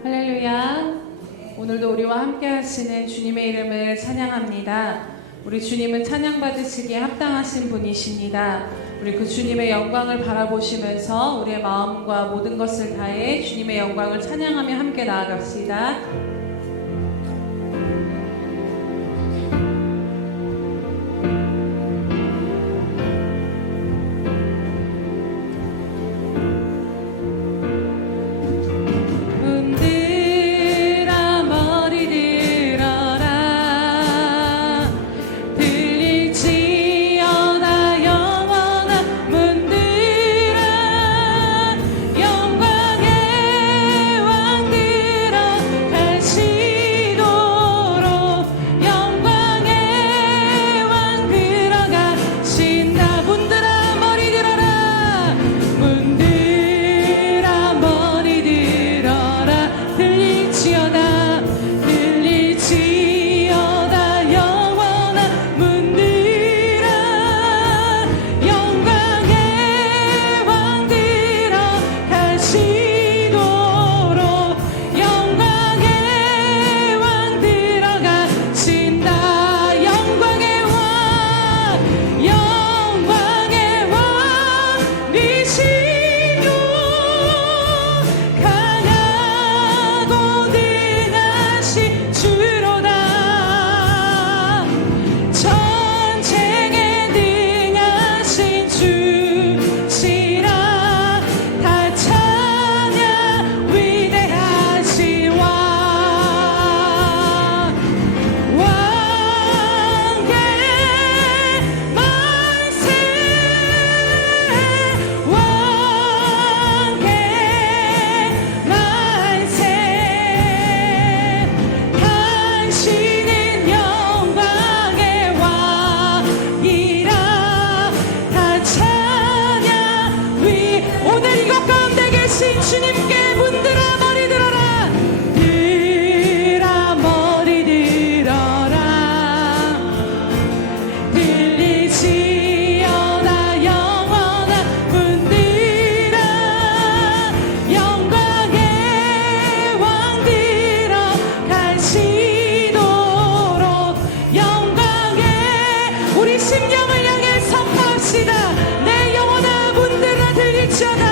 할렐루야. 오늘도 우리와 함께 하시는 주님의 이름을 찬양합니다. 우리 주님은 찬양받으시기에 합당하신 분이십니다. 우리 그 주님의 영광을 바라보시면서 우리의 마음과 모든 것을 다해 주님의 영광을 찬양하며 함께 나아갑시다. 주님께 문들아 머리 들어라. 들아 머리 들어라. 들리지어다 영원한 문들아. 영광의 왕 들어가시도록 영광의 우리 심령을 향해 선포합시다. 내 영원한 문들아 들리지어다.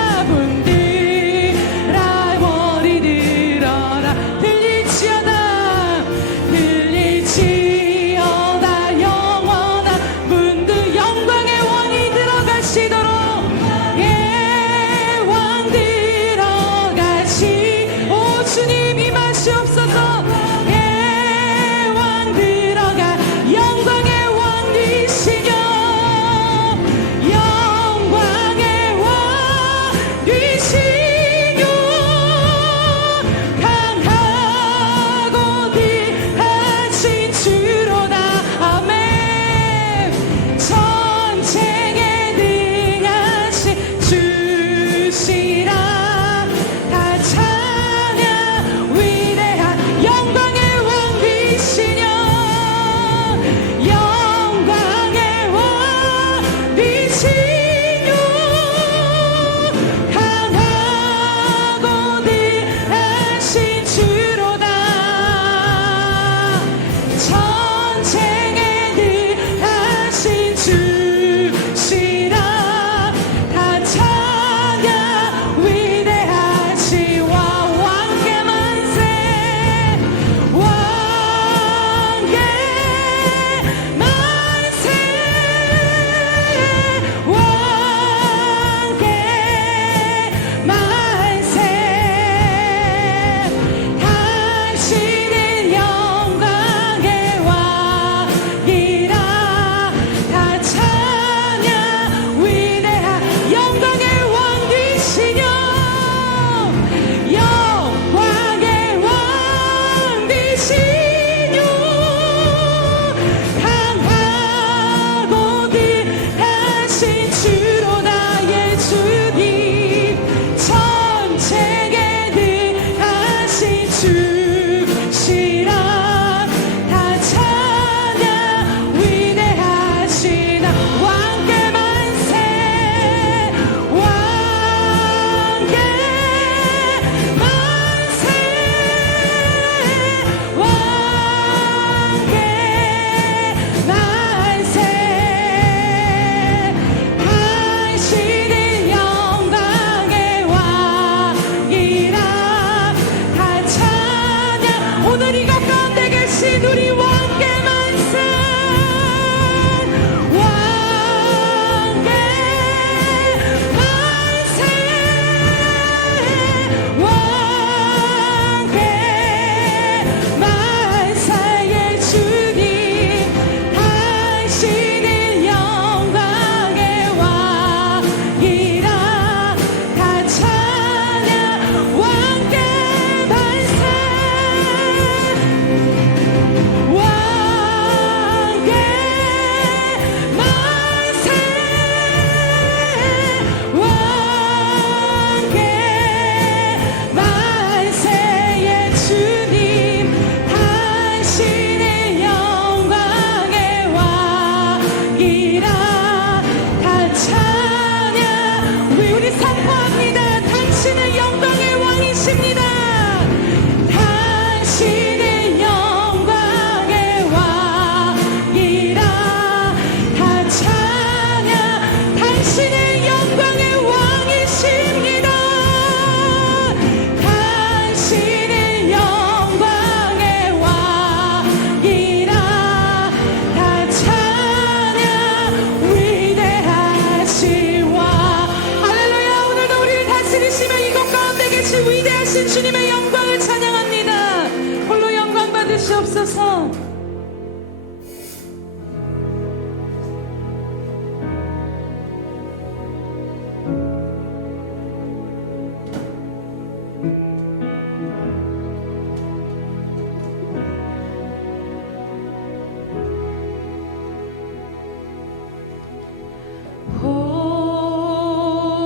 주님의 영광을 찬양합니다. 홀로 영광 받으시옵소서.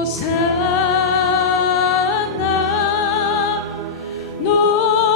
호산나 높은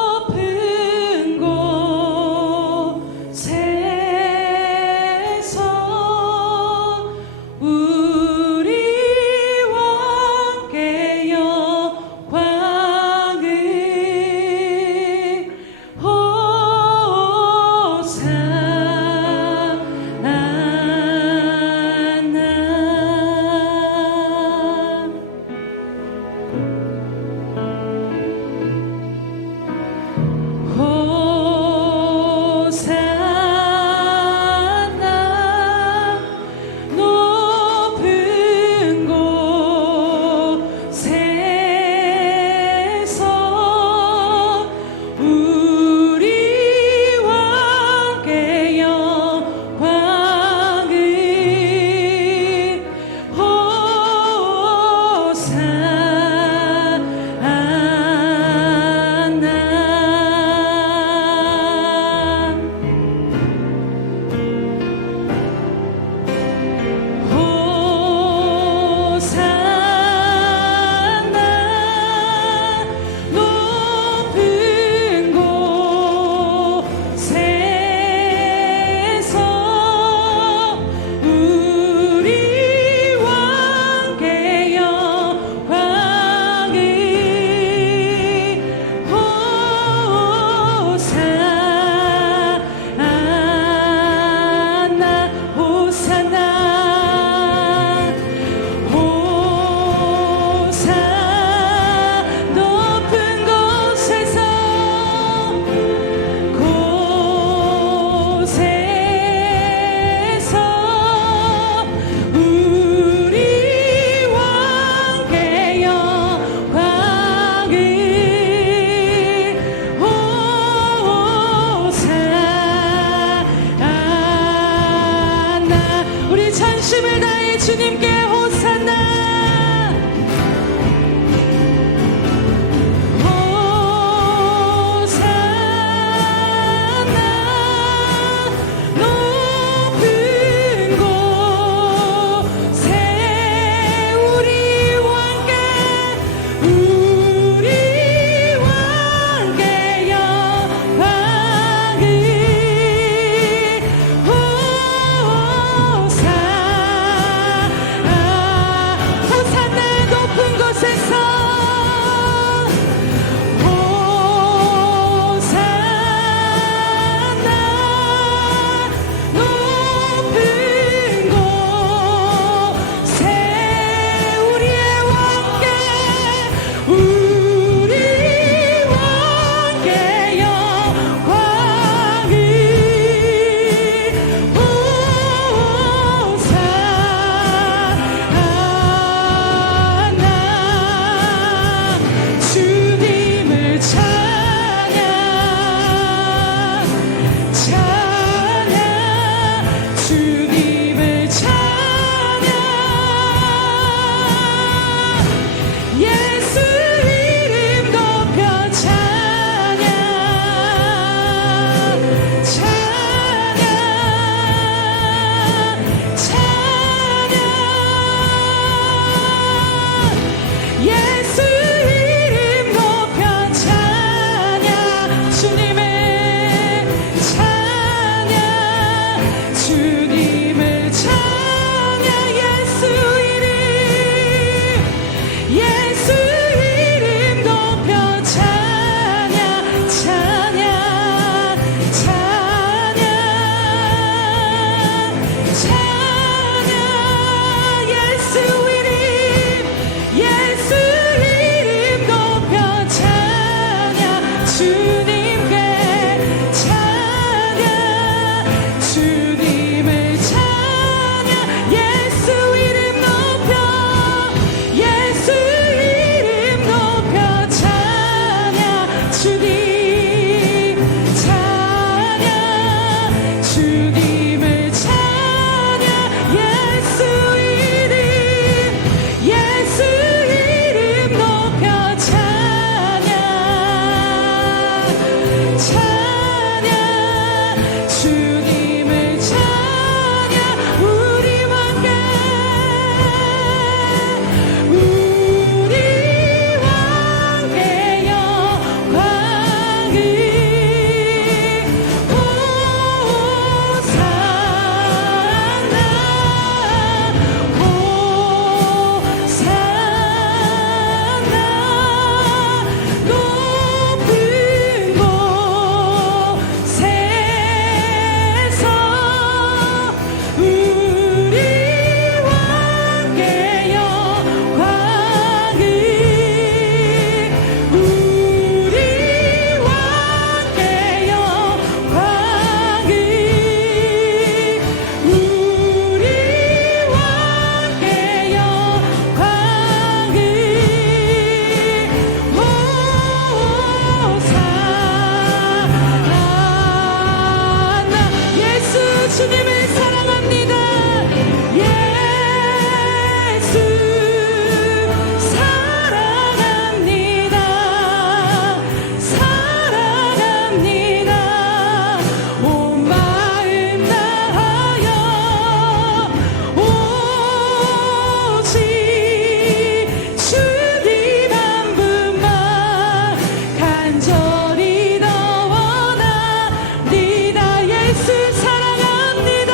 간절히 더 원합니다. 예수 사랑합니다.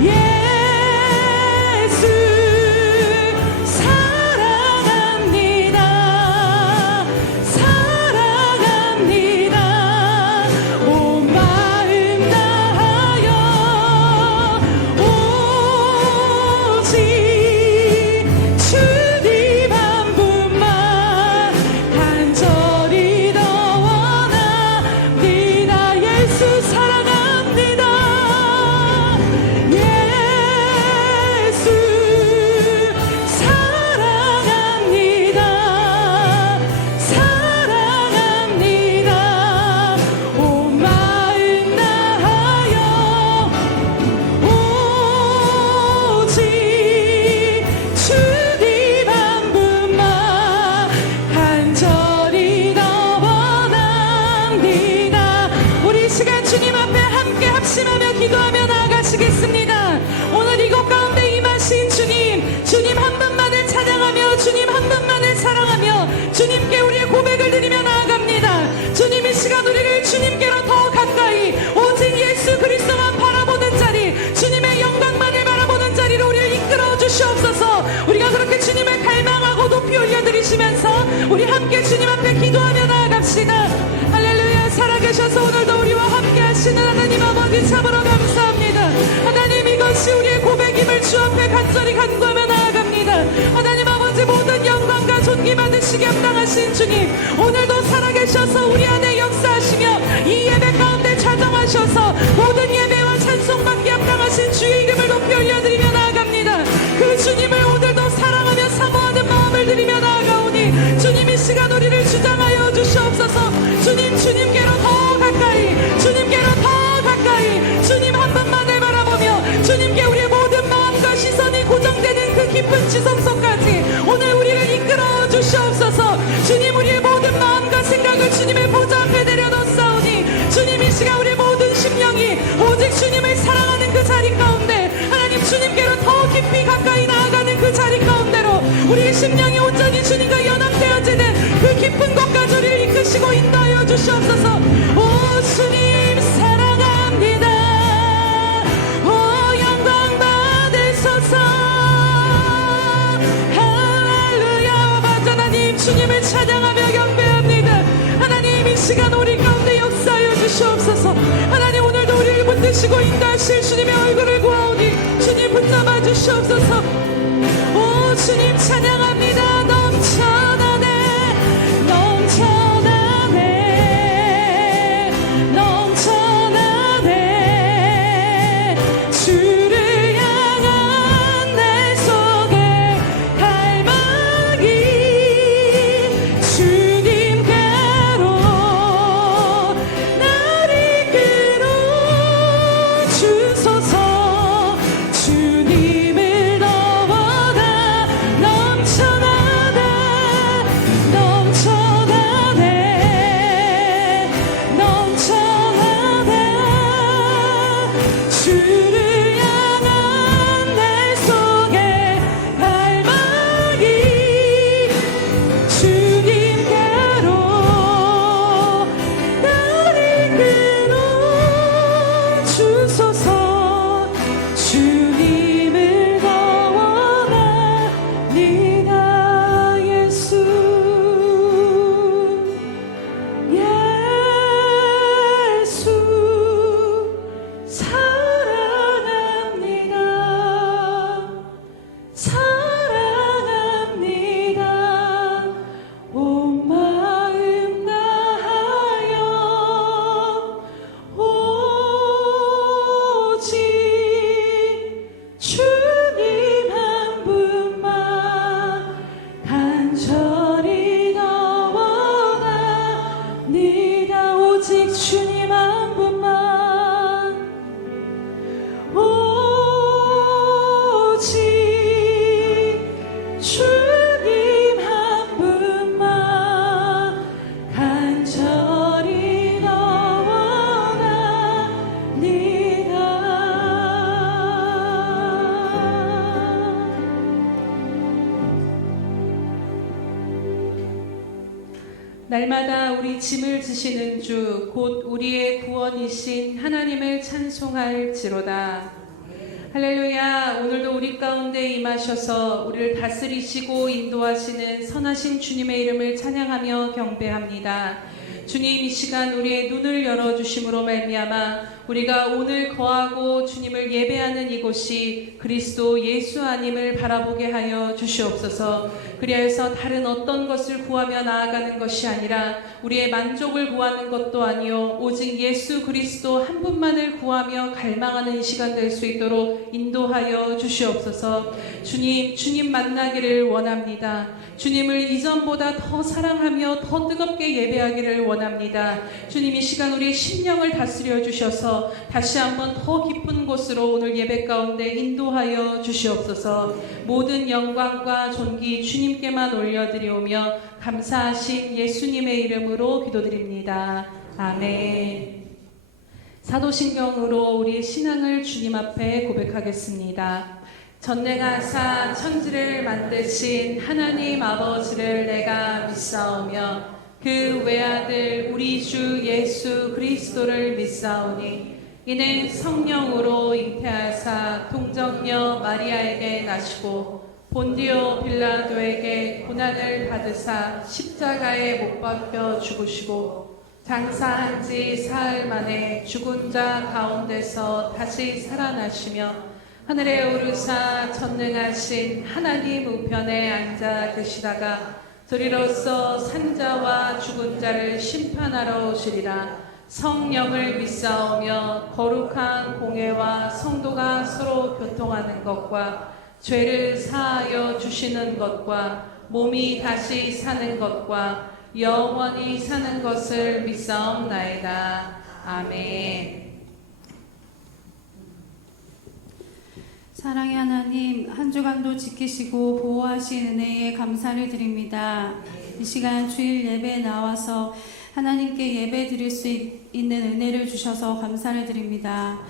예수 사랑합니다. 사랑합니다. 온 마음 다하여 오직 주님 한 분만 간절히 더 원합니다. 예수 사랑합니다. 예수 사랑합니다. 사랑합니다. 온 마음 다하여 오직 주님 한 분만 간절히 더 원합니다. 우리 이 시간 주님 앞에 함께 합심하며 기도하며 나아가시겠습니다. 오늘 이곳 가운데 임하신 주님, 주님 한 분만을 찬양하며 주님 한 분만을 사랑하며 주님께 우리의 고백을 드리며 나아갑니다. 주님 이 시간 우리를 주님께로 더 가까이 오직 예수 그리스도만 바라보는 자리, 주님의 영광만을 바라보는 자리로 우리를 이끌어 주시옵소서. 우리가 그렇게 주님을 갈망하고 높이 올려드리시면서 우리 함께 주님 앞에 기도하며 나아갑시다. 할렐루야. 살아계셔서 오늘도 우리와 함께 하시는 하나님 아버지 참으로 감사합니다. 하나님 이것이 우리의 고백임을 주 앞에 간절히 간구하며 나아갑니다. 하나님 아버지 모든 영광과 존귀 받으시기 합당하신 주님, 오늘도 살아계셔서 우리 안에 역사하시며 이 예배 가운데 자정하셔서 모든 예배와 찬송받기 합당하신 주의 이름을 높이 올려드리며 나아갑니다. 그 주님을 오늘도 사랑하며 사모하는 마음을 드리며 나아가오니 주님 이 시간 우리를 주장하여 주시옵소서. 주님, 주님께로 더 가까이, 주님께로 더 가까이 주님 한 분만을 바라보며 주님께 우리의 모든 마음과 시선이 고정되는 그 깊은 지성소까지 오늘 우리를 이끌어 주시옵소서. 주님 우리의 모든 마음과 생각을 주님의 보좌 앞에 내려놓사오니 주님 이 시간 우리의 모든 심령이 오직 주님을 사랑하는 그 자리 가운데 하나님 주님께로 더 깊이 가까이 나아가는 그 자리 가운데로 우리의 심령이 온전히 주님과 연합되어지는 그 깊은 곳까지 우리를 이끄시고 인도하여 주시옵소서. 오 주님 사랑합니다. 오 영광 받으소서. 할렐루야. 하나님 주님을 찬양하며 경배합니다. 하나님 이 시간 우리 가운데 역사하여 주시옵소서. 하나님 오늘도 우리를 붙드시고 인도하실 주님의 얼굴을 구하오니 주님 붙잡아 주시옵소서. 오 주님 찬양합니다. 넘쳐나네 넘쳐나네 넘쳐나네 주를 향한 내 속에 갈망이 주님께로 날 이끌어 주소서. 날마다 우리 짐을 지시는 주 곧 우리의 구원이신 하나님을 찬송할지로다. 할렐루야. 오늘도 우리 가운데 임하셔서 우리를 다스리시고 인도하시는 선하신 주님의 이름을 찬양하며 경배합니다. 주님, 이 시간 우리의 눈을 열어주심으로 말미암아 우리가 오늘 거하고 주님을 예배하는 이곳이 그리스도 예수 아님을 바라보게 하여 주시옵소서. 그리하여서 다른 어떤 것을 구하며 나아가는 것이 아니라 우리의 만족을 구하는 것도 아니요 오직 예수 그리스도 한 분만을 구하며 갈망하는 이 시간 될 수 있도록 인도하여 주시옵소서. 주님 만나기를 원합니다. 주님을 이전보다 더 사랑하며 더 뜨겁게 예배하기를 원합니다. 주님, 이 시간 우리의 심령을 다스려 주셔서 다시 한번 더 깊은 곳으로 오늘 예배 가운데 인도하여 주시옵소서. 모든 영광과 존귀 주님께만 올려드리오며 감사하신 예수님의 이름으로 기도드립니다. 아멘. 사도신경으로 우리의 신앙을 주님 앞에 고백하겠습니다. 전능하사 천지를 만드신 하나님 아버지를 내가 믿사오며 그 외아들 우리 주 예수 그리스도를 믿사오니 이는 성령으로 잉태하사 동정녀 마리아에게 나시고 본디오 빌라도에게 고난을 받으사 십자가에 못 박혀 죽으시고 장사한 지 사흘 만에 죽은 자 가운데서 다시 살아나시며 하늘에 오르사 전능하신 하나님 우편에 앉아 계시다가 저리로서 산자와 죽은 자를 심판하러 오시리라. 성령을 믿사오며 거룩한 공회와 성도가 서로 교통하는 것과 죄를 사하여 주시는 것과 몸이 다시 사는 것과 영원히 사는 것을 믿사옵나이다. 아멘. 사랑의 하나님, 한 주간도 지키시고 보호하신 은혜에 감사를 드립니다. 이 시간 주일 예배에 나와서 하나님께 예배 드릴 수 있는 은혜를 주셔서 감사를 드립니다.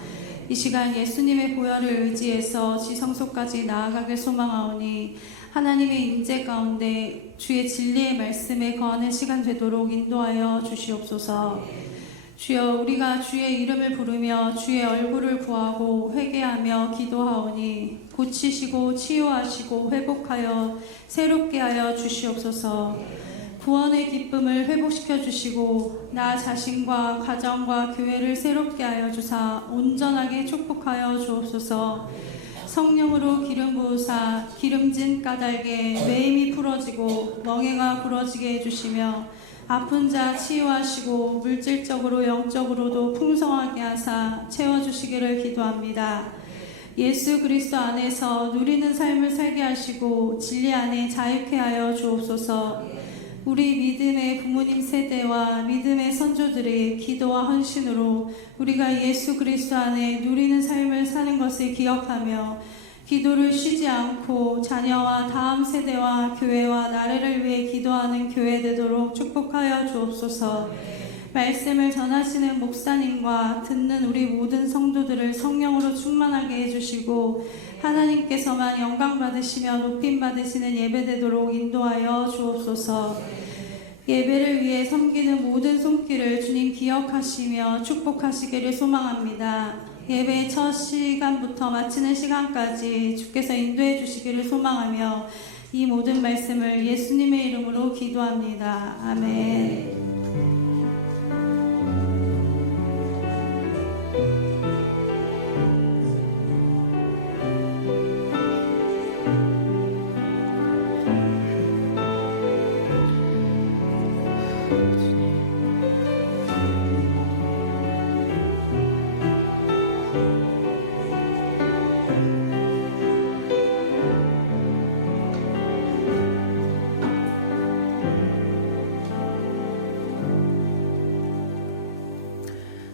이 시간 예수님의 보혈을 의지해서 지성소까지 나아가길 소망하오니 하나님의 임재 가운데 주의 진리의 말씀에 거하는 시간 되도록 인도하여 주시옵소서. 주여, 우리가 주의 이름을 부르며 주의 얼굴을 구하고 회개하며 기도하오니 고치시고 치유하시고 회복하여 새롭게 하여 주시옵소서. 구원의 기쁨을 회복시켜 주시고 나 자신과 가정과 교회를 새롭게 하여 주사 온전하게 축복하여 주옵소서. 성령으로 기름 부으사 기름진 까닭에 매임이 풀어지고 멍에가 부러지게 해주시며 아픈 자 치유하시고 물질적으로 영적으로도 풍성하게 하사 채워주시기를 기도합니다. 예수 그리스도 안에서 누리는 삶을 살게 하시고 진리 안에 자유케 하여 주옵소서. 우리 믿음의 부모님 세대와 믿음의 선조들의 기도와 헌신으로 우리가 예수 그리스도 안에 누리는 삶을 사는 것을 기억하며 기도를 쉬지 않고 자녀와 다음 세대와 교회와 나라를 위해 기도하는 교회 되도록 축복하여 주옵소서. 말씀을 전하시는 목사님과 듣는 우리 모든 성도들을 성령으로 충만하게 해주시고 하나님께서만 영광 받으시며 높임 받으시는 예배 되도록 인도하여 주옵소서. 예배를 위해 섬기는 모든 손길을 주님 기억하시며 축복하시기를 소망합니다. 예배의 첫 시간부터 마치는 시간까지 주께서 인도해 주시기를 소망하며 이 모든 말씀을 예수님의 이름으로 기도합니다. 아멘.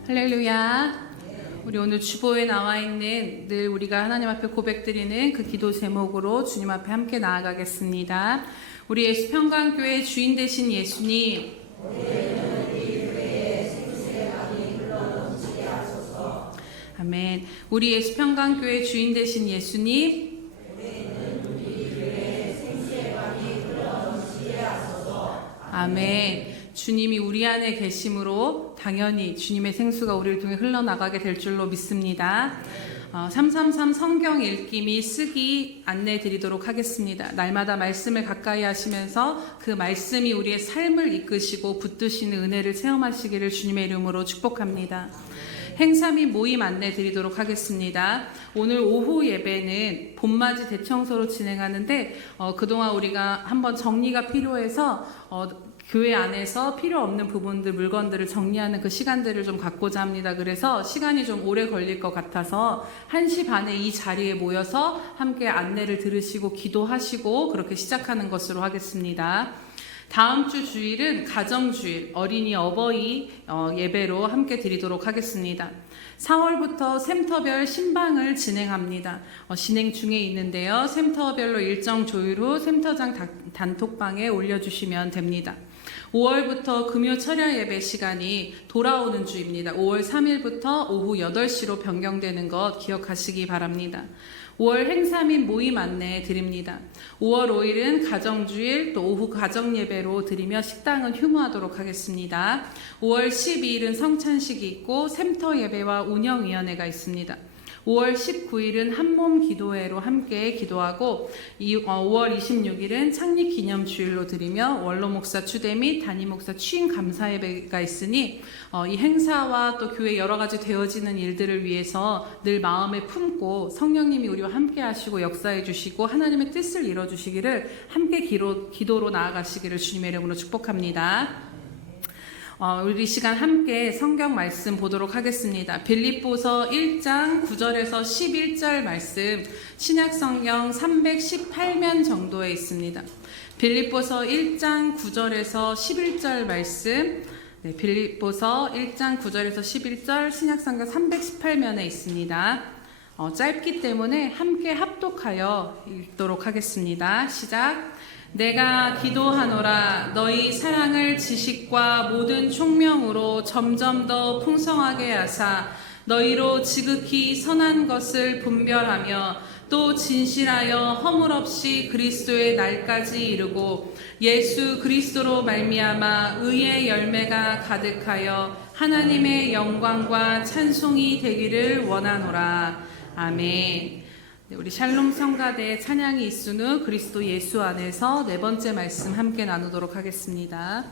할렐루야. 우리 오늘 주보에 나와 있는 늘 우리가 하나님 앞에 고백드리는 그 기도 제목으로 주님 앞에 함께 나아가겠습니다. 우리 예수 평강교회 주인 되신 예수님, 아멘. 우리 예수 평강교회 주인 되신 예수님, 아멘. 주님이 우리 안에 계심으로 당연히 주님의 생수가 우리를 통해 흘러나가게 될 줄로 믿습니다. 333 성경 읽기 및 쓰기 안내 드리도록 하겠습니다. 날마다 말씀을 가까이 하시면서 그 말씀이 우리의 삶을 이끄시고 붙드시는 은혜를 체험하시기를 주님의 이름으로 축복합니다. 행사 및 모임 안내 드리도록 하겠습니다. 오늘 오후 예배는 봄맞이 대청소로 진행하는데 그동안 우리가 한번 정리가 필요해서 교회 안에서 필요 없는 부분들, 물건들을 정리하는 그 시간들을 좀 갖고자 합니다. 그래서 시간이 좀 오래 걸릴 것 같아서 1시 반에 이 자리에 모여서 함께 안내를 들으시고 기도하시고 그렇게 시작하는 것으로 하겠습니다. 다음 주 주일은 가정주일, 어린이 어버이 예배로 함께 드리도록 하겠습니다. 4월부터 샘터별 신방을 진행합니다. 진행 중에 있는데요. 샘터별로 일정 조율 후 샘터장 단톡방에 올려주시면 됩니다. 5월부터 금요 철야 예배 시간이 돌아오는 주입니다. 5월 3일부터 오후 8시로 변경되는 것 기억하시기 바랍니다. 5월 행사 및 모임 안내 드립니다. 5월 5일은 가정주일 또 오후 가정예배로 드리며 식당은 휴무하도록 하겠습니다. 5월 12일은 성찬식이 있고 샘터 예배와 운영위원회가 있습니다. 5월 19일은 한몸 기도회로 함께 기도하고 5월 26일은 창립기념주일로 드리며 원로 목사 추대 및 담임 목사 취임 감사 예배가 있으니 이 행사와 또 교회 여러 가지 되어지는 일들을 위해서 늘 마음에 품고 성령님이 우리와 함께 하시고 역사해 주시고 하나님의 뜻을 이뤄 주시기를 함께 기도로 나아가시기를 주님의 이름으로 축복합니다. 우리 시간 함께 성경 말씀 보도록 하겠습니다. 빌립보서 1장 9절에서 11절 말씀 신약 성경 318면 정도에 있습니다. 빌립보서 1장 9절에서 11절 말씀 빌립보서 1장 9절에서 11절 신약 성경 318면에 있습니다. 짧기 때문에 함께 합독하여 읽도록 하겠습니다. 시작. 내가 기도하노라 너희 사랑을 지식과 모든 총명으로 점점 더 풍성하게 하사 너희로 지극히 선한 것을 분별하며 또 진실하여 허물 없이 그리스도의 날까지 이르고 예수 그리스도로 말미암아 의의 열매가 가득하여 하나님의 영광과 찬송이 되기를 원하노라. 아멘. 우리 샬롬 성가대 찬양이 있은 후 그리스도 예수 안에서 네 번째 말씀 함께 나누도록 하겠습니다.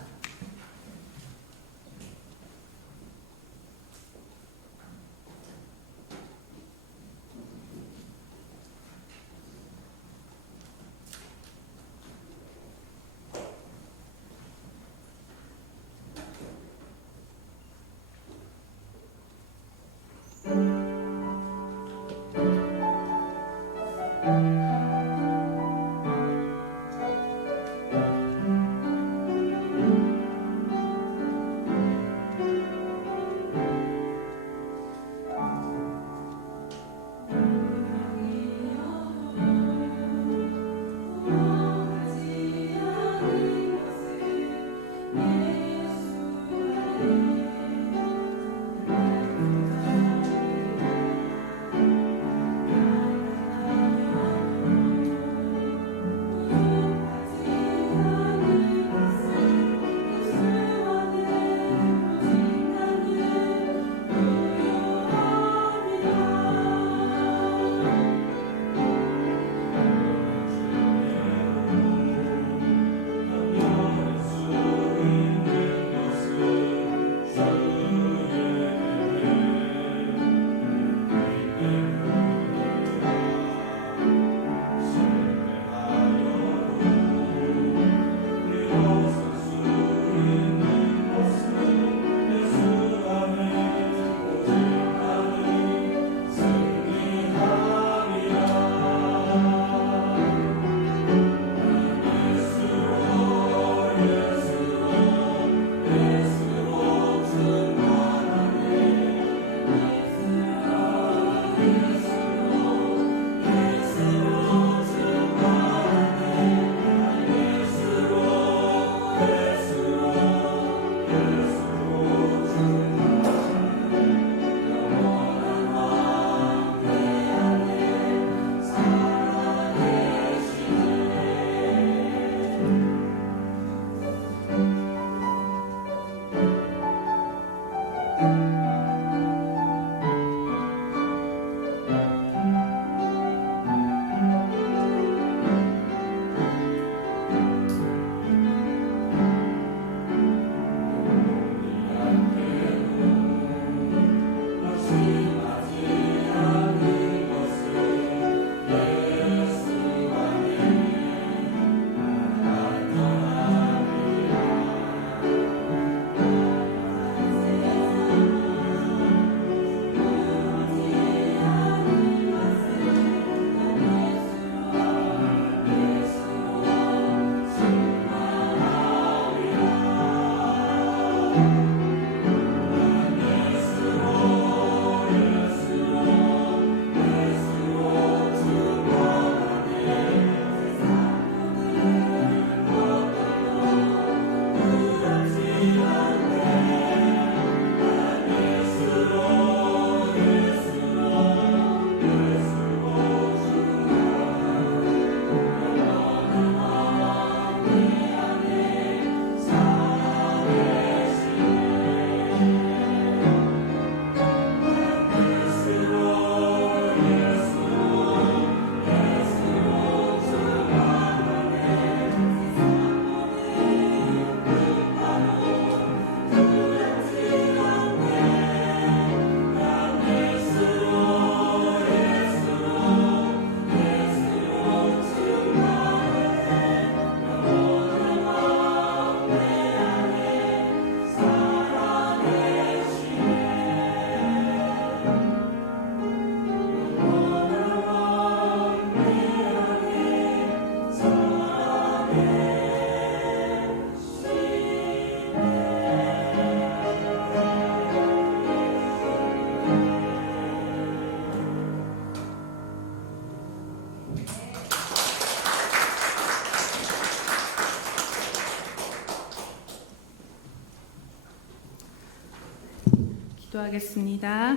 기도하겠습니다.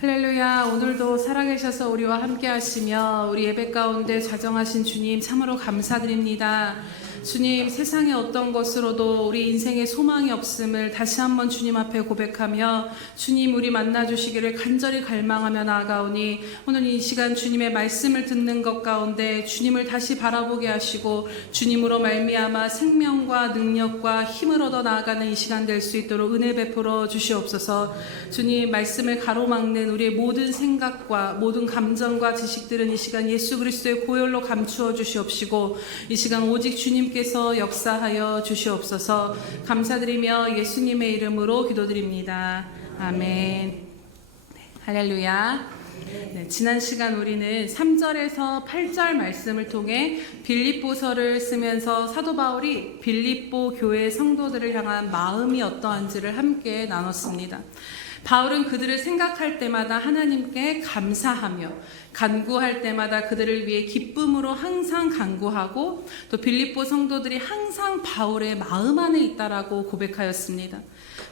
할렐루야. 오늘도 살아계셔서 우리와 함께 하시며 우리 예배 가운데 좌정하신 주님 참으로 감사드립니다. 주님, 세상의 어떤 것으로도 우리 인생에 소망이 없음을 다시 한번 주님 앞에 고백하며 주님 우리 만나주시기를 간절히 갈망하며 나아가오니 오늘 이 시간 주님의 말씀을 듣는 것 가운데 주님을 다시 바라보게 하시고 주님으로 말미암아 생명과 능력과 힘을 얻어 나아가는 이 시간 될 수 있도록 은혜 베풀어 주시옵소서. 주님, 말씀을 가로막는 우리의 모든 생각과 모든 감정과 지식들은 이 시간 예수 그리스도의 보혈로 감추어 주시옵시고 이 시간 오직 주님께서 역사하여 주시옵소서. 감사드리며 예수님의 이름으로 기도드립니다. 아멘. 네, 할렐루야. 네, 지난 시간 우리는 3절에서 8절 말씀을 통해 빌립보서를 쓰면서 사도 바울이 빌립보 교회 성도들을 향한 마음이 어떠한지를 함께 나눴습니다. 바울은 그들을 생각할 때마다 하나님께 감사하며 간구할 때마다 그들을 위해 기쁨으로 항상 간구하고 또 빌립보 성도들이 항상 바울의 마음 안에 있다라고 고백하였습니다.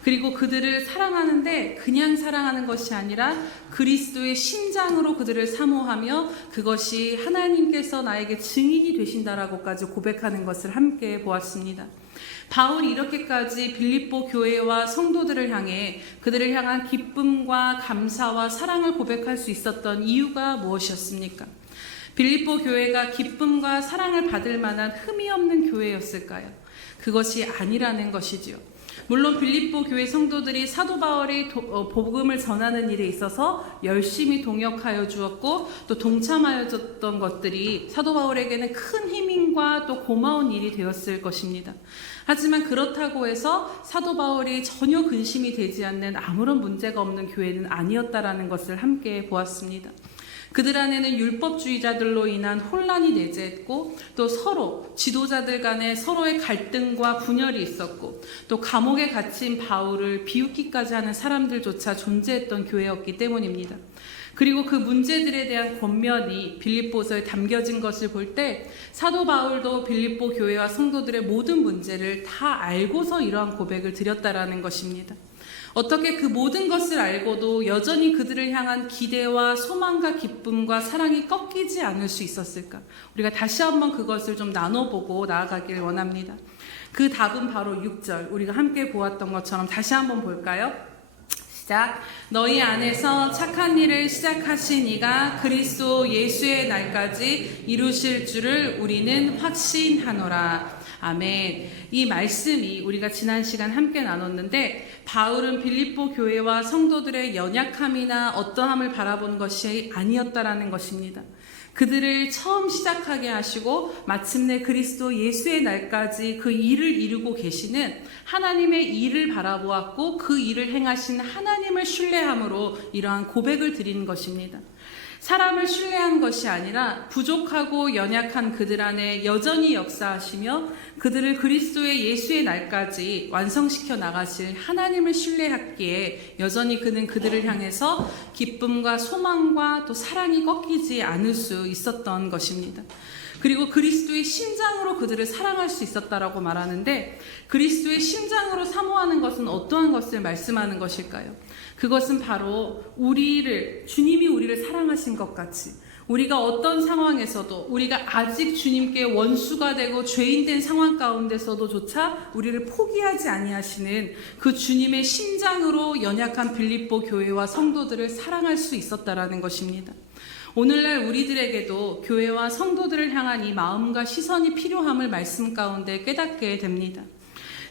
그리고 그들을 사랑하는데 그냥 사랑하는 것이 아니라 그리스도의 심장으로 그들을 사모하며 그것이 하나님께서 나에게 증인이 되신다라고까지 고백하는 것을 함께 보았습니다. 바울이 이렇게까지 빌립보 교회와 성도들을 향해 그들을 향한 기쁨과 감사와 사랑을 고백할 수 있었던 이유가 무엇이었습니까? 빌립보 교회가 기쁨과 사랑을 받을 만한 흠이 없는 교회였을까요? 그것이 아니라는 것이지요. 물론 빌립보 교회 성도들이 사도 바울이 복음을 전하는 일에 있어서 열심히 동역하여 주었고 또 동참하여 줬던 것들이 사도 바울에게는 큰 힘과 또 고마운 일이 되었을 것입니다. 하지만 그렇다고 해서 사도 바울이 전혀 근심이 되지 않는 아무런 문제가 없는 교회는 아니었다라는 것을 함께 보았습니다. 그들 안에는 율법주의자들로 인한 혼란이 내재했고 또 서로 지도자들 간에 서로의 갈등과 분열이 있었고 또 감옥에 갇힌 바울을 비웃기까지 하는 사람들조차 존재했던 교회였기 때문입니다. 그리고 그 문제들에 대한 권면이 빌립보서에 담겨진 것을 볼 때 사도 바울도 빌립보 교회와 성도들의 모든 문제를 다 알고서 이러한 고백을 드렸다라는 것입니다. 어떻게 그 모든 것을 알고도 여전히 그들을 향한 기대와 소망과 기쁨과 사랑이 꺾이지 않을 수 있었을까? 우리가 다시 한번 그것을 좀 나눠보고 나아가길 원합니다. 그 답은 바로 6절, 우리가 함께 보았던 것처럼 다시 한번 볼까요? 시작. 너희 안에서 착한 일을 시작하신 이가 그리스도 예수의 날까지 이루실 줄을 우리는 확신하노라. 아멘. 이 말씀이 우리가 지난 시간 함께 나눴는데 바울은 빌립보 교회와 성도들의 연약함이나 어떠함을 바라본 것이 아니었다라는 것입니다. 그들을 처음 시작하게 하시고 마침내 그리스도 예수의 날까지 그 일을 이루고 계시는 하나님의 일을 바라보았고 그 일을 행하신 하나님을 신뢰함으로 이러한 고백을 드리는 것입니다. 사람을 신뢰한 것이 아니라 부족하고 연약한 그들 안에 여전히 역사하시며 그들을 그리스도의 예수의 날까지 완성시켜 나가실 하나님을 신뢰했기에 여전히 그는 그들을 향해서 기쁨과 소망과 또 사랑이 꺾이지 않을 수 있었던 것입니다. 그리고 그리스도의 심장으로 그들을 사랑할 수 있었다라고 말하는데 그리스도의 심장으로 사모하는 것은 어떠한 것을 말씀하는 것일까요? 그것은 바로 주님이 우리를 사랑하신 것 같이 우리가 어떤 상황에서도 우리가 아직 주님께 원수가 되고 죄인된 상황 가운데서도 조차 우리를 포기하지 아니하시는 그 주님의 심장으로 연약한 빌립보 교회와 성도들을 사랑할 수 있었다라는 것입니다. 오늘날 우리들에게도 교회와 성도들을 향한 이 마음과 시선이 필요함을 말씀 가운데 깨닫게 됩니다.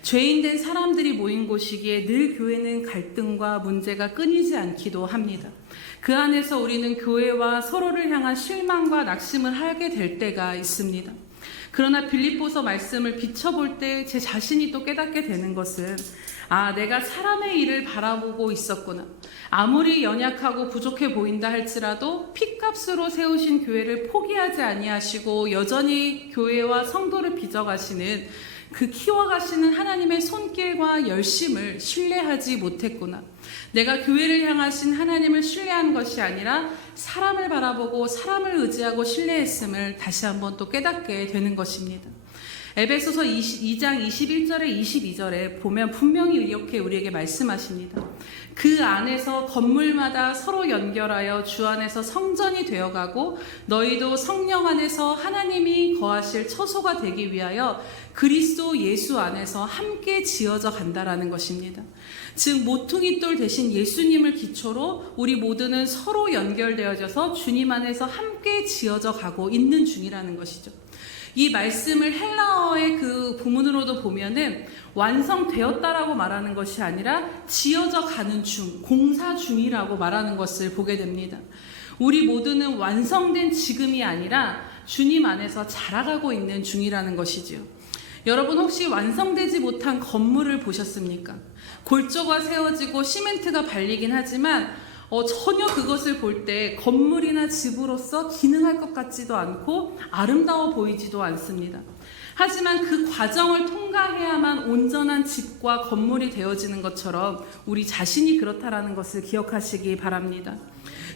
죄인된 사람들이 모인 곳이기에 늘 교회는 갈등과 문제가 끊이지 않기도 합니다. 그 안에서 우리는 교회와 서로를 향한 실망과 낙심을 하게 될 때가 있습니다. 그러나 빌립보서 말씀을 비춰볼 때 제 자신이 또 깨닫게 되는 것은 내가 사람의 일을 바라보고 있었구나. 아무리 연약하고 부족해 보인다 할지라도 핏값으로 세우신 교회를 포기하지 아니하시고 여전히 교회와 성도를 빚어가시는 그 키워가시는 하나님의 손길과 열심을 신뢰하지 못했구나. 내가 교회를 향하신 하나님을 신뢰한 것이 아니라 사람을 바라보고 사람을 의지하고 신뢰했음을 다시 한번 또 깨닫게 되는 것입니다. 에베소서 2장 21절에 22절에 보면 분명히 이렇게 우리에게 말씀하십니다. 그 안에서 건물마다 서로 연결하여 주 안에서 성전이 되어가고 너희도 성령 안에서 하나님이 거하실 처소가 되기 위하여 그리스도 예수 안에서 함께 지어져 간다라는 것입니다. 즉 모퉁이 돌 대신 예수님을 기초로 우리 모두는 서로 연결되어져서 주님 안에서 함께 지어져 가고 있는 중이라는 것이죠. 이 말씀을 헬라어의 그 부문으로도 보면은 완성되었다라고 말하는 것이 아니라 지어져 가는 중, 공사 중이라고 말하는 것을 보게 됩니다. 우리 모두는 완성된 지금이 아니라 주님 안에서 자라가고 있는 중이라는 것이지요. 여러분 혹시 완성되지 못한 건물을 보셨습니까? 골조가 세워지고 시멘트가 발리긴 하지만 전혀 그것을 볼 때 건물이나 집으로서 기능할 것 같지도 않고 아름다워 보이지도 않습니다. 하지만 그 과정을 통과해야만 온전한 집과 건물이 되어지는 것처럼 우리 자신이 그렇다라는 것을 기억하시기 바랍니다.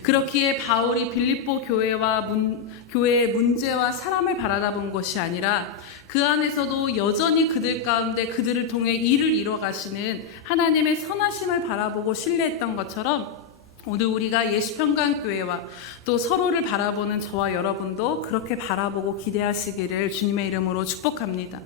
그렇기에 바울이 빌립보 교회의 문제와 사람을 바라다 본 것이 아니라 그 안에서도 여전히 그들 가운데 그들을 통해 일을 이뤄가시는 하나님의 선하심을 바라보고 신뢰했던 것처럼 오늘 우리가 예수평강교회와 또 서로를 바라보는 저와 여러분도 그렇게 바라보고 기대하시기를 주님의 이름으로 축복합니다.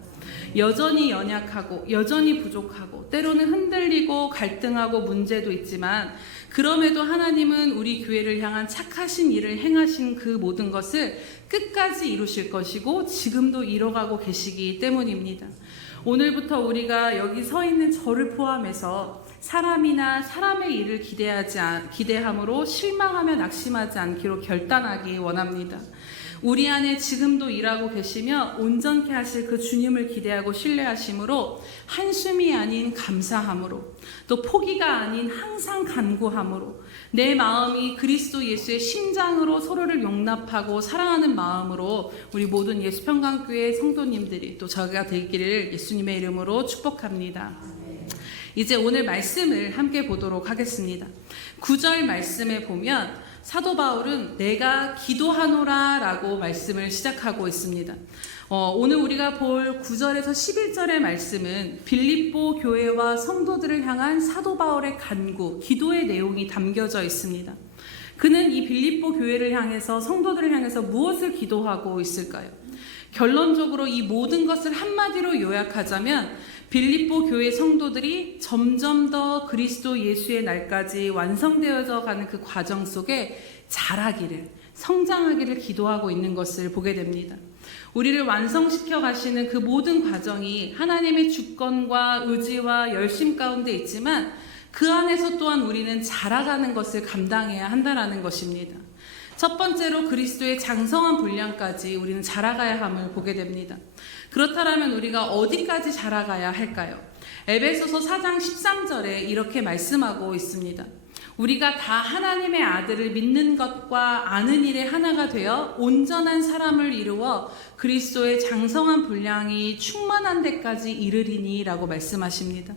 여전히 연약하고 여전히 부족하고 때로는 흔들리고 갈등하고 문제도 있지만 그럼에도 하나님은 우리 교회를 향한 착하신 일을 행하신 그 모든 것을 끝까지 이루실 것이고 지금도 이뤄가고 계시기 때문입니다. 오늘부터 우리가 여기 서 있는 저를 포함해서 사람이나 사람의 일을 기대함으로 실망하며 낙심하지 않기로 결단하기 원합니다. 우리 안에 지금도 일하고 계시며 온전케 하실 그 주님을 기대하고 신뢰하심으로 한숨이 아닌 감사함으로 또 포기가 아닌 항상 간구함으로 내 마음이 그리스도 예수의 심장으로 서로를 용납하고 사랑하는 마음으로 우리 모든 예수평강교회 성도님들이 또 저가 되기를 예수님의 이름으로 축복합니다. 이제 오늘 말씀을 함께 보도록 하겠습니다. 9절 말씀에 보면 사도 바울은 내가 기도하노라 라고 말씀을 시작하고 있습니다. 오늘 우리가 볼 9절에서 11절의 말씀은 빌립보 교회와 성도들을 향한 사도 바울의 간구, 기도의 내용이 담겨져 있습니다. 그는 이 빌립보 교회를 향해서 성도들을 향해서 무엇을 기도하고 있을까요? 결론적으로 이 모든 것을 한마디로 요약하자면 빌립보 교회 성도들이 점점 더 그리스도 예수의 날까지 완성되어져 가는 그 과정 속에 자라기를, 성장하기를 기도하고 있는 것을 보게 됩니다. 우리를 완성시켜 가시는 그 모든 과정이 하나님의 주권과 의지와 열심 가운데 있지만 그 안에서 또한 우리는 자라가는 것을 감당해야 한다는 것입니다. 첫 번째로 그리스도의 장성한 분량까지 우리는 자라가야 함을 보게 됩니다. 그렇다면 우리가 어디까지 자라가야 할까요? 에베소서 4장 13절에 이렇게 말씀하고 있습니다. 우리가 다 하나님의 아들을 믿는 것과 아는 일에 하나가 되어 온전한 사람을 이루어 그리스도의 장성한 분량이 충만한 데까지 이르리니 라고 말씀하십니다.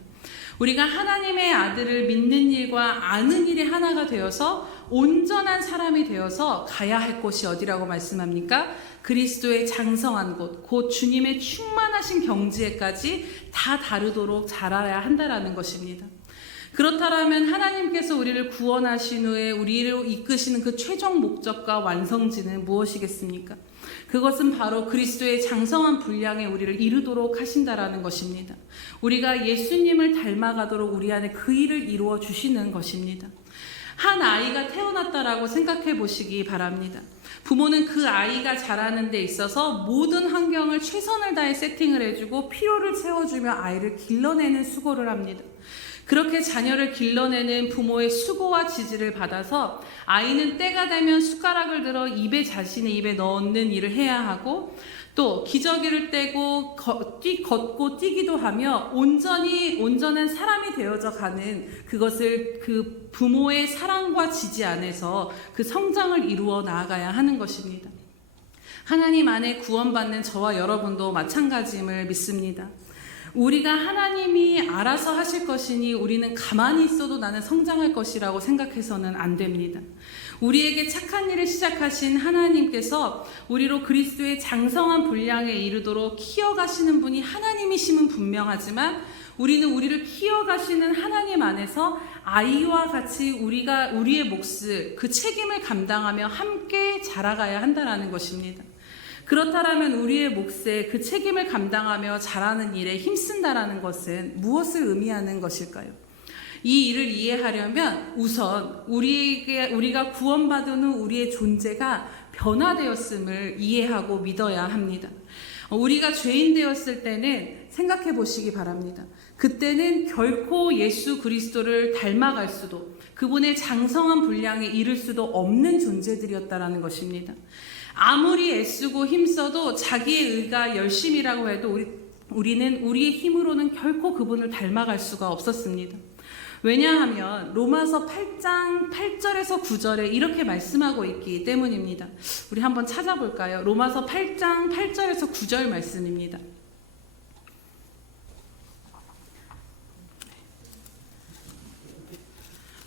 우리가 하나님의 아들을 믿는 일과 아는 일에 하나가 되어서 온전한 사람이 되어서 가야 할 곳이 어디라고 말씀합니까? 그리스도의 장성한 곳, 곧 주님의 충만하신 경지에까지 다 다르도록 자라야 한다라는 것입니다. 그렇다면 하나님께서 우리를 구원하신 후에 우리를 이끄시는 그 최종 목적과 완성지는 무엇이겠습니까? 그것은 바로 그리스도의 장성한 분량에 우리를 이루도록 하신다라는 것입니다. 우리가 예수님을 닮아가도록 우리 안에 그 일을 이루어 주시는 것입니다. 한 아이가 태어났다라고 생각해 보시기 바랍니다. 부모는 그 아이가 자라는 데 있어서 모든 환경을 최선을 다해 세팅을 해주고 필요를 채워주며 아이를 길러내는 수고를 합니다. 그렇게 자녀를 길러내는 부모의 수고와 지지를 받아서 아이는 때가 되면 숟가락을 들어 자신의 입에 넣는 일을 해야 하고 또 기저귀를 떼고 걷고 뛰기도 하며 온전한 사람이 되어져 가는 그것을 그 부모의 사랑과 지지 안에서 그 성장을 이루어 나아가야 하는 것입니다. 하나님 안에 구원받는 저와 여러분도 마찬가지임을 믿습니다. 우리가 하나님이 알아서 하실 것이니 우리는 가만히 있어도 나는 성장할 것이라고 생각해서는 안 됩니다. 우리에게 착한 일을 시작하신 하나님께서 우리로 그리스도의 장성한 분량에 이르도록 키워가시는 분이 하나님이심은 분명하지만 우리는 우리를 키워가시는 하나님 안에서 아이와 같이 우리의 몫을 그 책임을 감당하며 함께 자라가야 한다는 것입니다. 그렇다면 우리의 몫에 그 책임을 감당하며 자라는 일에 힘쓴다라는 것은 무엇을 의미하는 것일까요? 이 일을 이해하려면 우선 우리가 구원받은 후 우리의 존재가 변화되었음을 이해하고 믿어야 합니다. 우리가 죄인 되었을 때는 생각해 보시기 바랍니다. 그때는 결코 예수 그리스도를 닮아갈 수도 그분의 장성한 분량에 이를 수도 없는 존재들이었다라는 것입니다. 아무리 애쓰고 힘써도 자기의 의가 열심이라고 해도 우리는 우리의 힘으로는 결코 그분을 닮아갈 수가 없었습니다. 왜냐하면 로마서 8장 8절에서 9절에 이렇게 말씀하고 있기 때문입니다. 우리 한번 찾아볼까요? 로마서 8장 8절에서 9절 말씀입니다.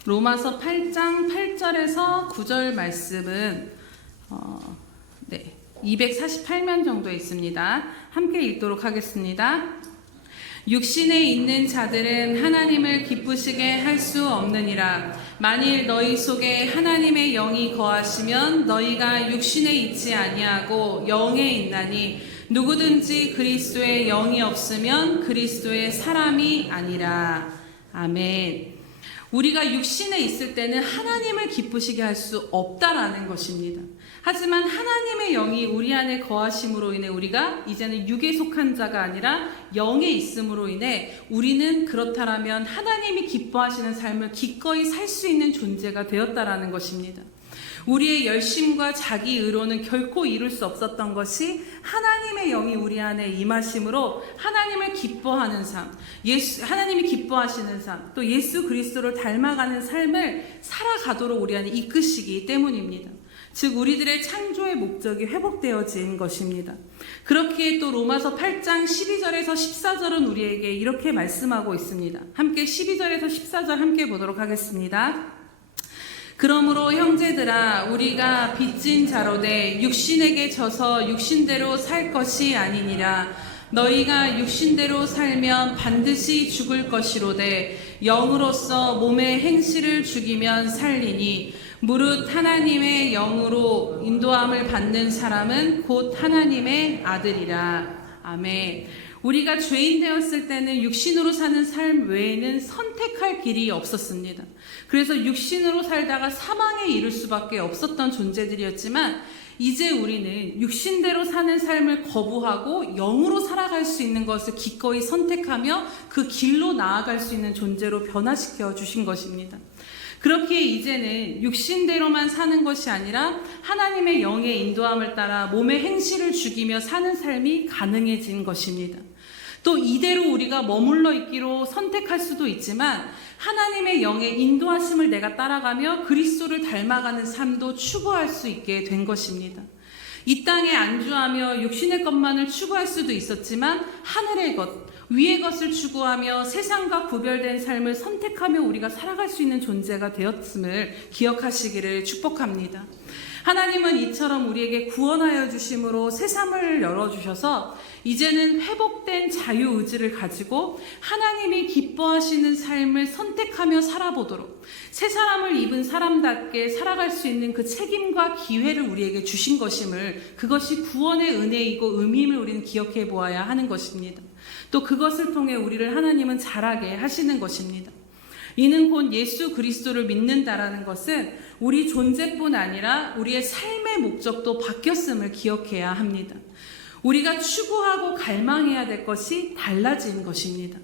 로마서 8장 8절에서 9절 말씀은 248면 정도에 있습니다. 함께 읽도록 하겠습니다. 육신에 있는 자들은 하나님을 기쁘시게 할 수 없느니라. 만일 너희 속에 하나님의 영이 거하시면 너희가 육신에 있지 아니하고 영에 있나니 누구든지 그리스도의 영이 없으면 그리스도의 사람이 아니라. 아멘. 우리가 육신에 있을 때는 하나님을 기쁘시게 할 수 없다라는 것입니다. 하지만 하나님의 영이 우리 안에 거하심으로 인해 우리가 이제는 육에 속한 자가 아니라 영에 있음으로 인해 우리는 그렇다라면 하나님이 기뻐하시는 삶을 기꺼이 살 수 있는 존재가 되었다라는 것입니다. 우리의 열심과 자기 의로는 결코 이룰 수 없었던 것이 하나님의 영이 우리 안에 임하심으로 하나님을 기뻐하는 삶, 하나님이 기뻐하시는 삶, 또 예수 그리스도를 닮아가는 삶을 살아가도록 우리 안에 이끄시기 때문입니다. 즉 우리들의 창조의 목적이 회복되어진 것입니다. 그렇기에 또 로마서 8장 12절에서 14절은 우리에게 이렇게 말씀하고 있습니다. 함께 12절에서 14절 함께 보도록 하겠습니다. 그러므로 형제들아 우리가 빚진 자로되 육신에게 져서 육신대로 살 것이 아니니라. 너희가 육신대로 살면 반드시 죽을 것이로되 영으로서 몸의 행실을 죽이면 살리니 무릇 하나님의 영으로 인도함을 받는 사람은 곧 하나님의 아들이라. 아멘. 우리가 죄인 되었을 때는 육신으로 사는 삶 외에는 선택할 길이 없었습니다. 그래서 육신으로 살다가 사망에 이를 수밖에 없었던 존재들이었지만 이제 우리는 육신대로 사는 삶을 거부하고 영으로 살아갈 수 있는 것을 기꺼이 선택하며 그 길로 나아갈 수 있는 존재로 변화시켜 주신 것입니다. 그렇기에 이제는 육신대로만 사는 것이 아니라 하나님의 영의 인도함을 따라 몸의 행실을 죽이며 사는 삶이 가능해진 것입니다. 또 이대로 우리가 머물러 있기로 선택할 수도 있지만 하나님의 영의 인도하심을 내가 따라가며 그리스도를 닮아가는 삶도 추구할 수 있게 된 것입니다. 이 땅에 안주하며 육신의 것만을 추구할 수도 있었지만 하늘의 것, 위의 것을 추구하며 세상과 구별된 삶을 선택하며 우리가 살아갈 수 있는 존재가 되었음을 기억하시기를 축복합니다. 하나님은 이처럼 우리에게 구원하여 주심으로 새삼을 열어주셔서 이제는 회복된 자유의지를 가지고 하나님이 기뻐하시는 삶을 선택하며 살아보도록 새 사람을 입은 사람답게 살아갈 수 있는 그 책임과 기회를 우리에게 주신 것임을, 그것이 구원의 은혜이고 의미임을 우리는 기억해 보아야 하는 것입니다. 또 그것을 통해 우리를 하나님은 자라게 하시는 것입니다. 이는 곧 예수 그리스도를 믿는다라는 것은 우리 존재뿐 아니라 우리의 삶의 목적도 바뀌었음을 기억해야 합니다. 우리가 추구하고 갈망해야 될 것이 달라진 것입니다.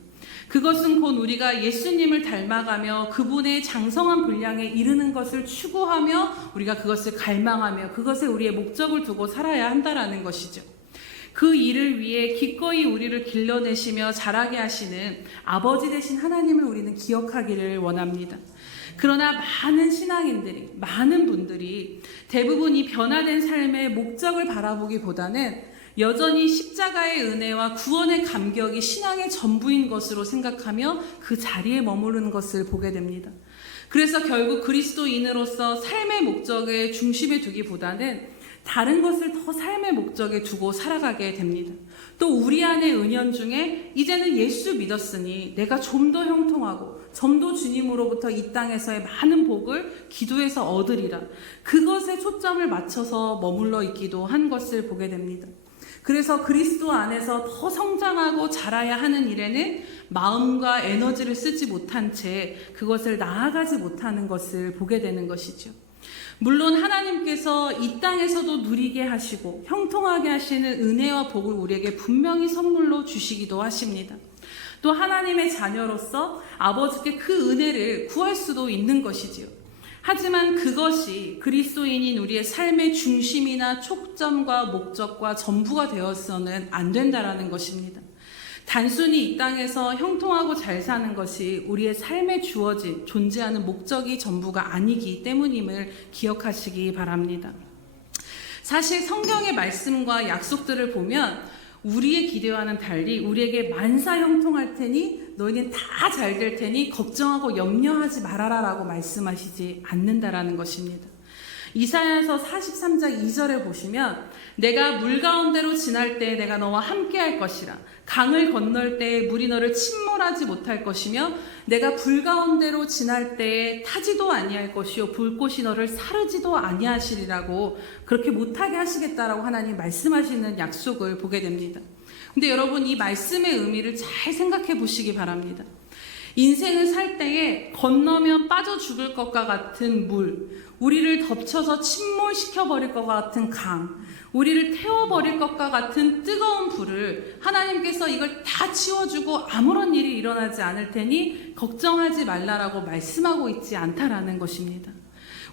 그것은 곧 우리가 예수님을 닮아가며 그분의 장성한 분량에 이르는 것을 추구하며 우리가 그것을 갈망하며 그것에 우리의 목적을 두고 살아야 한다라는 것이죠. 그 일을 위해 기꺼이 우리를 길러내시며 자라게 하시는 아버지 되신 하나님을 우리는 기억하기를 원합니다. 그러나 많은 신앙인들이, 많은 분들이 대부분 이 변화된 삶의 목적을 바라보기보다는 여전히 십자가의 은혜와 구원의 감격이 신앙의 전부인 것으로 생각하며 그 자리에 머무르는 것을 보게 됩니다. 그래서 결국 그리스도인으로서 삶의 목적을 중심에 두기보다는 다른 것을 더 삶의 목적에 두고 살아가게 됩니다. 또 우리 안의 은연중에 이제는 예수 믿었으니 내가 좀 더 형통하고 좀 더 주님으로부터 이 땅에서의 많은 복을 기도해서 얻으리라. 그것에 초점을 맞춰서 머물러 있기도 한 것을 보게 됩니다. 그래서 그리스도 안에서 더 성장하고 자라야 하는 일에는 마음과 에너지를 쓰지 못한 채 그것을 나아가지 못하는 것을 보게 되는 것이죠. 물론 하나님께서 이 땅에서도 누리게 하시고 형통하게 하시는 은혜와 복을 우리에게 분명히 선물로 주시기도 하십니다. 또 하나님의 자녀로서 아버지께 그 은혜를 구할 수도 있는 것이지요. 하지만 그것이 그리스도인인 우리의 삶의 중심이나 초점과 목적과 전부가 되어서는 안 된다라는 것입니다. 단순히 이 땅에서 형통하고 잘 사는 것이 우리의 삶에 주어진 존재하는 목적이 전부가 아니기 때문임을 기억하시기 바랍니다. 사실 성경의 말씀과 약속들을 보면 우리의 기대와는 달리 우리에게 만사 형통할 테니 너희는 다 잘 될 테니 걱정하고 염려하지 말아라 라고 말씀하시지 않는다라는 것입니다. 이사야서 43장 2절에 보시면 내가 물 가운데로 지날 때에 내가 너와 함께 할 것이라 강을 건널 때에 물이 너를 침몰하지 못할 것이며 내가 불 가운데로 지날 때에 타지도 아니할 것이요 불꽃이 너를 사르지도 아니하시리라고 그렇게 못하게 하시겠다라고 하나님 말씀하시는 약속을 보게 됩니다. 근데 여러분 이 말씀의 의미를 잘 생각해 보시기 바랍니다. 인생을 살 때에 건너면 빠져 죽을 것과 같은 물, 우리를 덮쳐서 침몰시켜버릴 것과 같은 강, 우리를 태워버릴 것과 같은 뜨거운 불을 하나님께서 이걸 다 치워주고 아무런 일이 일어나지 않을 테니 걱정하지 말라라고 말씀하고 있지 않다라는 것입니다.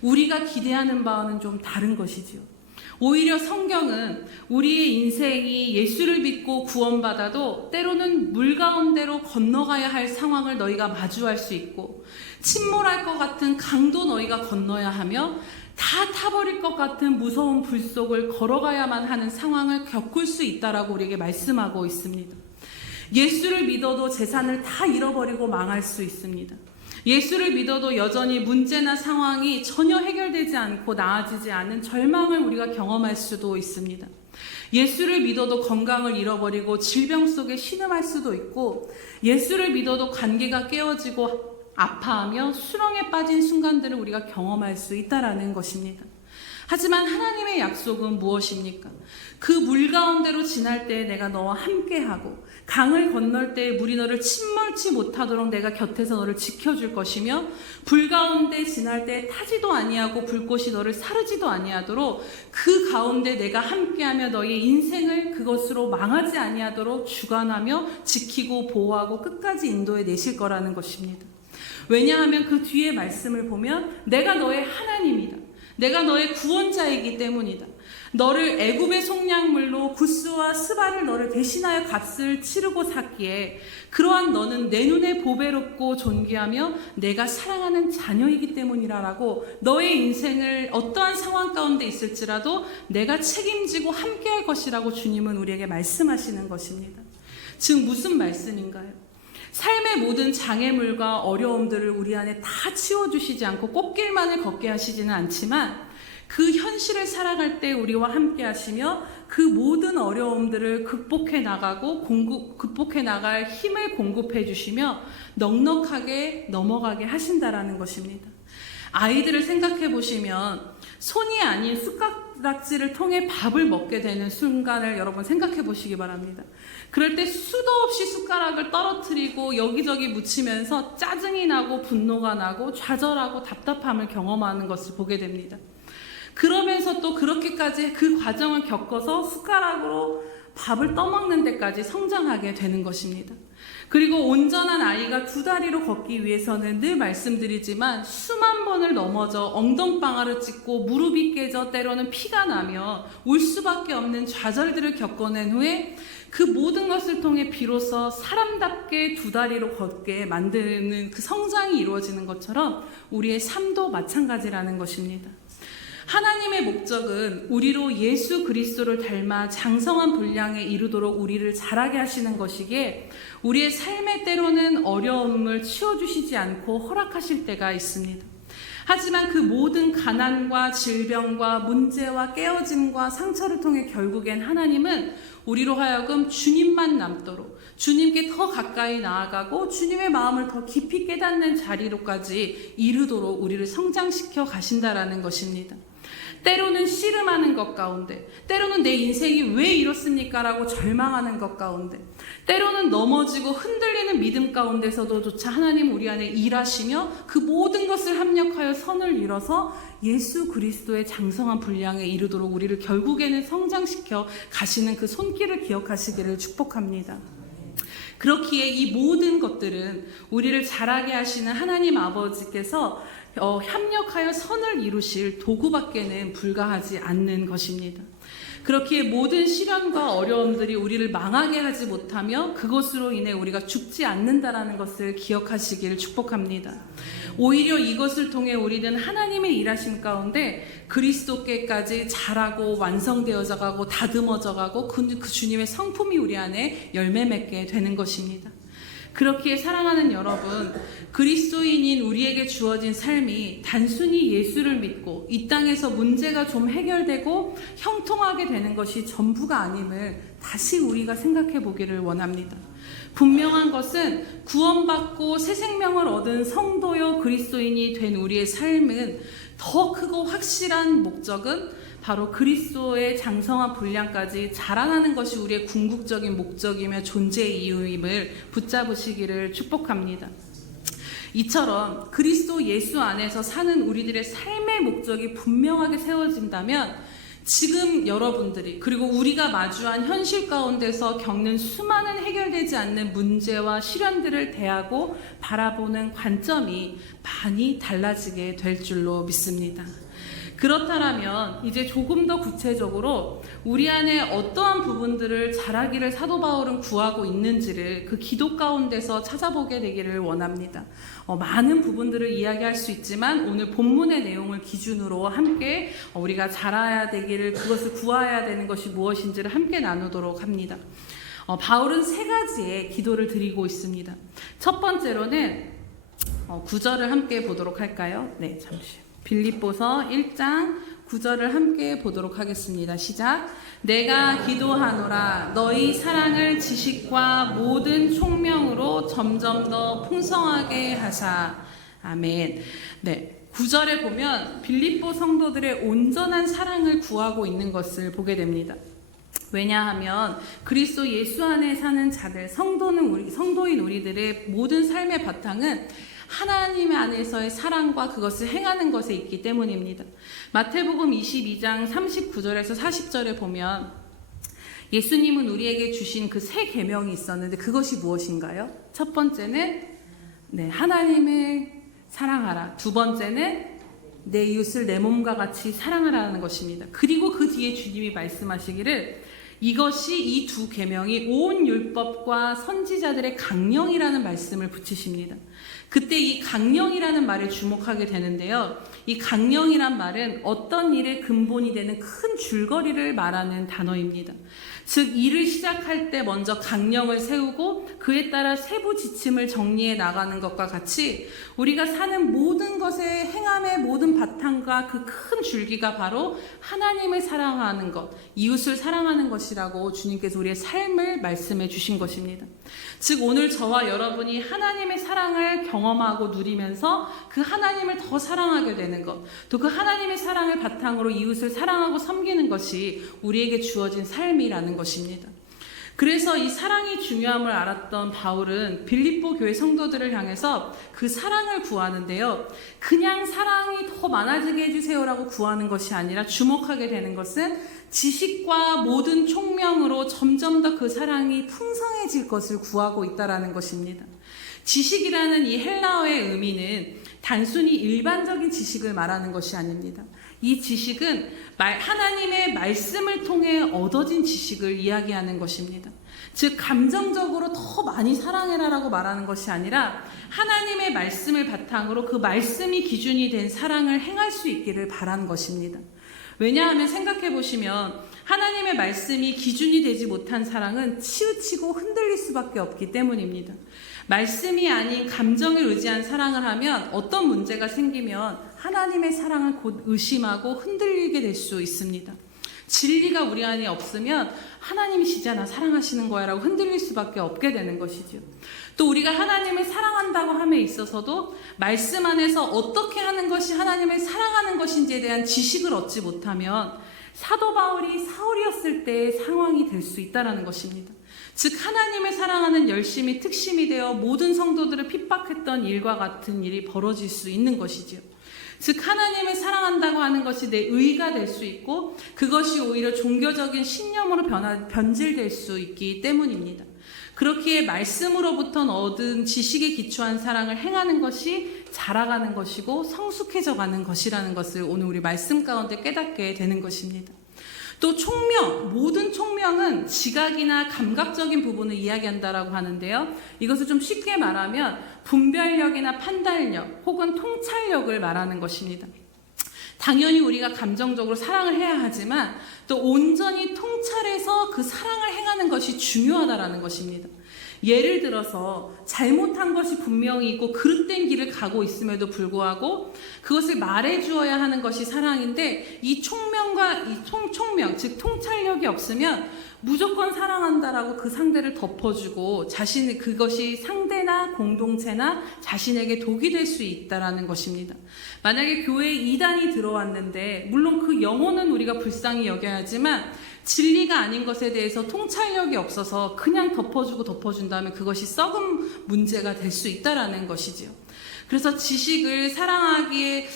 우리가 기대하는 바와는 좀 다른 것이지요. 오히려 성경은 우리의 인생이 예수를 믿고 구원받아도 때로는 물 가운데로 건너가야 할 상황을 너희가 마주할 수 있고 침몰할 것 같은 강도 너희가 건너야 하며 다 타버릴 것 같은 무서운 불 속을 걸어가야만 하는 상황을 겪을 수 있다라고 우리에게 말씀하고 있습니다. 예수를 믿어도 재산을 다 잃어버리고 망할 수 있습니다. 예수를 믿어도 여전히 문제나 상황이 전혀 해결되지 않고 나아지지 않은 절망을 우리가 경험할 수도 있습니다. 예수를 믿어도 건강을 잃어버리고 질병 속에 신음할 수도 있고 예수를 믿어도 관계가 깨어지고 아파하며 수렁에 빠진 순간들을 우리가 경험할 수 있다라는 것입니다. 하지만 하나님의 약속은 무엇입니까? 그 물 가운데로 지날 때에 내가 너와 함께하고 강을 건널 때에 물이 너를 침몰치 못하도록 내가 곁에서 너를 지켜줄 것이며 불 가운데 지날 때에 타지도 아니하고 불꽃이 너를 사르지도 아니하도록 그 가운데 내가 함께하며 너의 인생을 그것으로 망하지 아니하도록 주관하며 지키고 보호하고 끝까지 인도해 내실 거라는 것입니다. 왜냐하면 그 뒤에 말씀을 보면 내가 너의 하나님이다. 내가 너의 구원자이기 때문이다. 너를 애굽의 속량물로 구스와 스바를 너를 대신하여 값을 치르고 샀기에 그러한 너는 내 눈에 보배롭고 존귀하며 내가 사랑하는 자녀이기 때문이라라고 너의 인생을 어떠한 상황 가운데 있을지라도 내가 책임지고 함께할 것이라고 주님은 우리에게 말씀하시는 것입니다. 즉 무슨 말씀인가요? 삶의 모든 장애물과 어려움들을 우리 안에 다 치워주시지 않고 꽃길만을 걷게 하시지는 않지만 그 현실을 살아갈 때 우리와 함께 하시며 그 모든 어려움들을 극복해 나가고 극복해 나갈 힘을 공급해 주시며 넉넉하게 넘어가게 하신다라는 것입니다. 아이들을 생각해 보시면 손이 아닌 숟가락질을 통해 밥을 먹게 되는 순간을 여러분 생각해 보시기 바랍니다. 그럴 때 수도 없이 숟가락을 떨어뜨리고 여기저기 묻히면서 짜증이 나고 분노가 나고 좌절하고 답답함을 경험하는 것을 보게 됩니다. 그러면서 또 그렇게까지 그 과정을 겪어서 숟가락으로 밥을 떠먹는 데까지 성장하게 되는 것입니다. 그리고 온전한 아이가 두 다리로 걷기 위해서는 늘 말씀드리지만 수만 번을 넘어져 엉덩방아를 찢고 무릎이 깨져 때로는 피가 나며 울 수밖에 없는 좌절들을 겪어낸 후에 그 모든 것을 통해 비로소 사람답게 두 다리로 걷게 만드는 그 성장이 이루어지는 것처럼 우리의 삶도 마찬가지라는 것입니다. 하나님의 목적은 우리로 예수 그리스도를 닮아 장성한 분량에 이르도록 우리를 자라게 하시는 것이기에 우리의 삶의 때로는 어려움을 치워주시지 않고 허락하실 때가 있습니다. 하지만 그 모든 가난과 질병과 문제와 깨어짐과 상처를 통해 결국엔 하나님은 우리로 하여금 주님만 남도록, 주님께 더 가까이 나아가고 주님의 마음을 더 깊이 깨닫는 자리로까지 이르도록 우리를 성장시켜 가신다라는 것입니다. 때로는 씨름하는 것 가운데, 때로는 내 인생이 왜 이렇습니까? 라고 절망하는 것 가운데, 때로는 넘어지고 흔들리는 믿음 가운데서도조차 하나님 우리 안에 일하시며 그 모든 것을 합력하여 선을 이뤄서 예수 그리스도의 장성한 분량에 이르도록 우리를 결국에는 성장시켜 가시는 그 손길을 기억하시기를 축복합니다. 그렇기에 이 모든 것들은 우리를 자라게 하시는 하나님 아버지께서 협력하여 선을 이루실 도구밖에는 불과하지 않는 것입니다. 그렇기에 모든 시련과 어려움들이 우리를 망하게 하지 못하며 그것으로 인해 우리가 죽지 않는다라는 것을 기억하시기를 축복합니다. 오히려 이것을 통해 우리는 하나님의 일하심 가운데 그리스도께까지 자라고 완성되어져 가고 다듬어져 가고 그 주님의 성품이 우리 안에 열매 맺게 되는 것입니다. 그렇기에 사랑하는 여러분, 그리스도인인 우리에게 주어진 삶이 단순히 예수를 믿고 이 땅에서 문제가 좀 해결되고 형통하게 되는 것이 전부가 아님을 다시 우리가 생각해 보기를 원합니다. 분명한 것은 구원받고 새 생명을 얻은 성도여 그리스도인이 된 우리의 삶은 더 크고 확실한 목적은 바로 그리스도의 장성한 분량까지 자라나는 것이 우리의 궁극적인 목적이며 존재의 이유임을 붙잡으시기를 축복합니다. 이처럼 그리스도 예수 안에서 사는 우리들의 삶의 목적이 분명하게 세워진다면 지금 여러분들이 그리고 우리가 마주한 현실 가운데서 겪는 수많은 해결되지 않는 문제와 시련들을 대하고 바라보는 관점이 많이 달라지게 될 줄로 믿습니다. 그렇다면 이제 조금 더 구체적으로 우리 안에 어떠한 부분들을 자라기를 사도 바울은 구하고 있는지를 그 기도 가운데서 찾아보게 되기를 원합니다. 많은 부분들을 이야기할 수 있지만 오늘 본문의 내용을 기준으로 함께 우리가 자라야 되기를 그것을 구해야 되는 것이 무엇인지를 함께 나누도록 합니다. 바울은 세 가지의 기도를 드리고 있습니다. 첫 번째로는 9절을 함께 보도록 할까요? 네, 잠시. 빌립보서 1장 9절을 함께 보도록 하겠습니다. 시작. 내가 기도하노라 너희 사랑을 지식과 모든 총명으로 점점 더 풍성하게 하사. 아멘. 네, 9절에 보면 빌립보 성도들의 온전한 사랑을 구하고 있는 것을 보게 됩니다. 왜냐하면 그리스도 예수 안에 사는 자들, 성도인 우리들의 모든 삶의 바탕은 하나님 안에서의 사랑과 그것을 행하는 것에 있기 때문입니다. 마태복음 22장 39절에서 40절에 보면 예수님은 우리에게 주신 그 세 계명이 있었는데 그것이 무엇인가요? 첫 번째는 하나님을 사랑하라. 두 번째는 내 이웃을 내 몸과 같이 사랑하라는 것입니다. 그리고 그 뒤에 주님이 말씀하시기를 이것이 이 두 계명이 온 율법과 선지자들의 강령이라는 말씀을 붙이십니다. 그때 이 강령이라는 말에 주목하게 되는데요. 이 강령이란 말은 어떤 일의 근본이 되는 큰 줄거리를 말하는 단어입니다. 즉 일을 시작할 때 먼저 강령을 세우고 그에 따라 세부 지침을 정리해 나가는 것과 같이 우리가 사는 모든 것의 행함의 모든 바탕과 그 큰 줄기가 바로 하나님을 사랑하는 것, 이웃을 사랑하는 것이라고 주님께서 우리의 삶을 말씀해 주신 것입니다. 즉 오늘 저와 여러분이 하나님의 사랑을 경험하고 누리면서 그 하나님을 더 사랑하게 되는 것, 또 그 하나님의 사랑을 바탕으로 이웃을 사랑하고 섬기는 것이 우리에게 주어진 삶이라는 것입니다. 그래서 이 사랑이 중요함을 알았던 바울은 빌립보 교회 성도들을 향해서 그 사랑을 구하는데요. 그냥 사랑이 더 많아지게 해주세요라고 구하는 것이 아니라 주목하게 되는 것은 지식과 모든 총명으로 점점 더 그 사랑이 풍성해질 것을 구하고 있다는 것입니다. 지식이라는 이 헬라어의 의미는 단순히 일반적인 지식을 말하는 것이 아닙니다. 이 지식은 하나님의 말씀을 통해 얻어진 지식을 이야기하는 것입니다. 즉 감정적으로 더 많이 사랑해라라고 말하는 것이 아니라 하나님의 말씀을 바탕으로 그 말씀이 기준이 된 사랑을 행할 수 있기를 바라는 것입니다. 왜냐하면 생각해 보시면 하나님의 말씀이 기준이 되지 못한 사랑은 치우치고 흔들릴 수밖에 없기 때문입니다. 말씀이 아닌 감정을 의지한 사랑을 하면 어떤 문제가 생기면 하나님의 사랑을 곧 의심하고 흔들리게 될 수 있습니다. 진리가 우리 안에 없으면 하나님이시잖아, 사랑하시는 거야 라고 흔들릴 수밖에 없게 되는 것이죠. 또 우리가 하나님을 사랑한다고 함에 있어서도 말씀 안에서 어떻게 하는 것이 하나님을 사랑하는 것인지에 대한 지식을 얻지 못하면 사도 바울이 사울이었을 때의 상황이 될 수 있다는 것입니다. 즉 하나님을 사랑하는 열심이 특심이 되어 모든 성도들을 핍박했던 일과 같은 일이 벌어질 수 있는 것이지요. 즉 하나님을 사랑한다고 하는 것이 내 의가 될 수 있고 그것이 오히려 종교적인 신념으로 변질될 수 있기 때문입니다. 그렇기에 말씀으로부터 얻은 지식에 기초한 사랑을 행하는 것이 자라가는 것이고 성숙해져 가는 것이라는 것을 오늘 우리 말씀 가운데 깨닫게 되는 것입니다. 또 총명, 모든 총명은 지각이나 감각적인 부분을 이야기한다라고 하는데요. 이것을 좀 쉽게 말하면 분별력이나 판단력 혹은 통찰력을 말하는 것입니다. 당연히 우리가 감정적으로 사랑을 해야 하지만 또 온전히 통찰해서 그 사랑을 행하는 것이 중요하다라는 것입니다. 예를 들어서 잘못한 것이 분명히 있고 그릇된 길을 가고 있음에도 불구하고 그것을 말해주어야 하는 것이 사랑인데 이 총명과 이 총명, 즉 통찰력이 없으면 무조건 사랑한다라고 그 상대를 덮어주고 자신의 그것이 상대나 공동체나 자신에게 독이 될 수 있다라는 것입니다. 만약에 교회에 이단이 들어왔는데 물론 그 영혼은 우리가 불쌍히 여겨야 하지만 진리가 아닌 것에 대해서 통찰력이 없어서 그냥 덮어준다면 그것이 썩은 문제가 될 수 있다라는 것이지요. 그래서 지식을 사랑하기에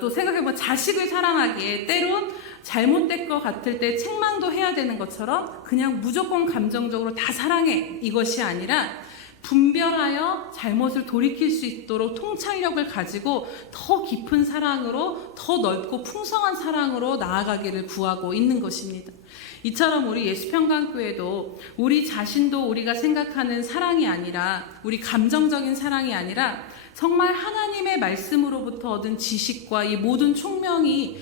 또 생각해보면 자식을 사랑하기에 때론 잘못된 것 같을 때 책망도 해야 되는 것처럼 그냥 무조건 감정적으로 다 사랑해 이것이 아니라 분별하여 잘못을 돌이킬 수 있도록 통찰력을 가지고 더 깊은 사랑으로 더 넓고 풍성한 사랑으로 나아가기를 구하고 있는 것입니다. 이처럼 우리 예수평강교회도 우리 자신도 우리가 생각하는 사랑이 아니라 우리 감정적인 사랑이 아니라 정말 하나님의 말씀으로부터 얻은 지식과 이 모든 총명이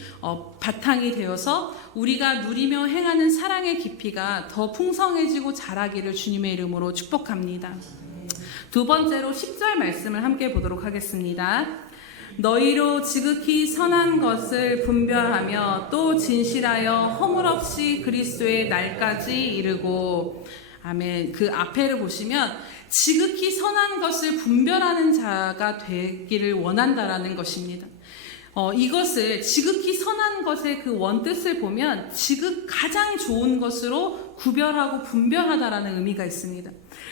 바탕이 되어서 우리가 누리며 행하는 사랑의 깊이가 더 풍성해지고 자라기를 주님의 이름으로 축복합니다. 두 번째로 10절 말씀을 함께 보도록 하겠습니다. 너희로 지극히 선한 것을 분별하며 또 진실하여 허물 없이 그리스도의 날까지 이르고. 아멘. 그 앞에를 보시면 지극히 선한 것을 분별하는 자가 되기를 원한다라는 것입니다. 이것을 지극히 선한 것의 그 원뜻을 보면 가장 좋은 것으로 구별하고 분별하다라는 의미가 있습니다.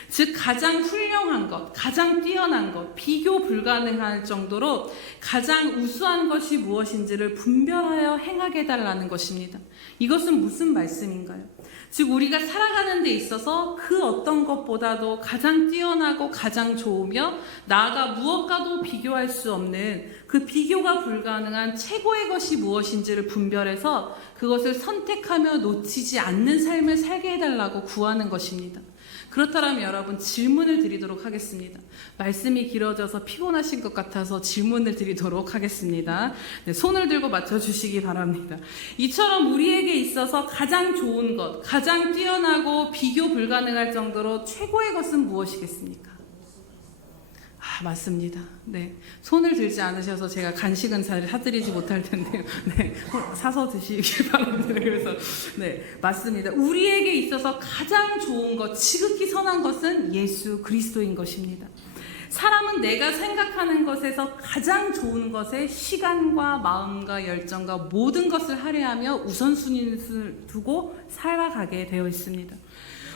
즉 가장 훌륭한 것, 가장 뛰어난 것, 비교 불가능할 정도로 가장 우수한 것이 무엇인지를 분별하여 행하게 해달라는 것입니다. 이것은 무슨 말씀인가요? 즉 우리가 살아가는 데 있어서 그 어떤 것보다도 가장 뛰어나고 가장 좋으며 나아가 무엇과도 비교할 수 없는 그 비교가 불가능한 최고의 것이 무엇인지를 분별해서 그것을 선택하며 놓치지 않는 삶을 살게 해달라고 구하는 것입니다. 그렇다면 여러분 질문을 드리도록 하겠습니다. 말씀이 길어져서 피곤하신 것 같아서 질문을 드리도록 하겠습니다. 네, 손을 들고 맞춰주시기 바랍니다. 이처럼 우리에게 있어서 가장 좋은 것, 가장 뛰어나고 비교 불가능할 정도로 최고의 것은 무엇이겠습니까? 맞습니다. 네, 손을 들지 않으셔서 제가 간식은 잘 사드리지 못할 텐데요. 네, 사서 드시기 바랍니다. 그래서 네, 맞습니다. 우리에게 있어서 가장 좋은 것, 지극히 선한 것은 예수 그리스도인 것입니다. 사람은 내가 생각하는 것에서 가장 좋은 것에 시간과 마음과 열정과 모든 것을 할애하며 우선순위를 두고 살아가게 되어 있습니다.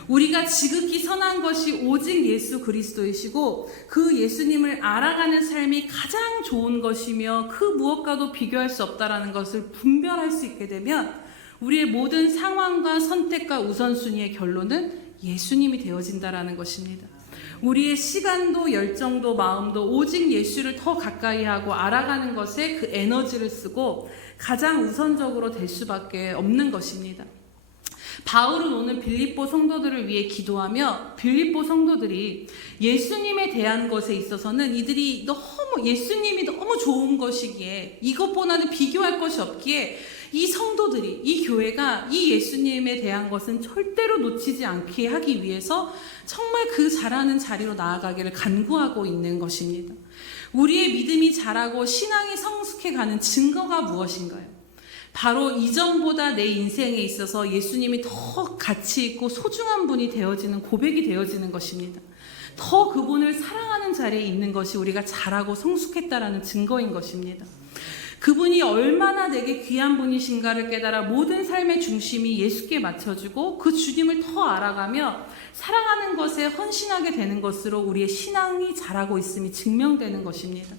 우리가 지극히 선한 것이 오직 예수 그리스도이시고 그 예수님을 알아가는 삶이 가장 좋은 것이며 그 무엇과도 비교할 수 없다라는 것을 분별할 수 있게 되면 우리의 모든 상황과 선택과 우선순위의 결론은 예수님이 되어진다라는 것입니다. 우리의 시간도 열정도 마음도 오직 예수를 더 가까이 하고 알아가는 것에 그 에너지를 쓰고 가장 우선적으로 될 수밖에 없는 것입니다. 바울은 오늘 빌립보 성도들을 위해 기도하며 빌립보 성도들이 예수님에 대한 것에 있어서는 이들이 예수님이 너무 너무 좋은 것이기에 이것보다는 비교할 것이 없기에 이 성도들이, 이 교회가 이 예수님에 대한 것은 절대로 놓치지 않게 하기 위해서 정말 그 잘하는 자리로 나아가기를 간구하고 있는 것입니다. 우리의 믿음이 자라고 신앙이 성숙해가는 증거가 무엇인가요? 바로 이전보다 내 인생에 있어서 예수님이 더 가치 있고 소중한 분이 되어지는 고백이 되어지는 것입니다. 더 그분을 사랑하는 자리에 있는 것이 우리가 자라고 성숙했다라는 증거인 것입니다. 그분이 얼마나 내게 귀한 분이신가를 깨달아 모든 삶의 중심이 예수께 맞춰지고 그 주님을 더 알아가며 사랑하는 것에 헌신하게 되는 것으로 우리의 신앙이 자라고 있음이 증명되는 것입니다.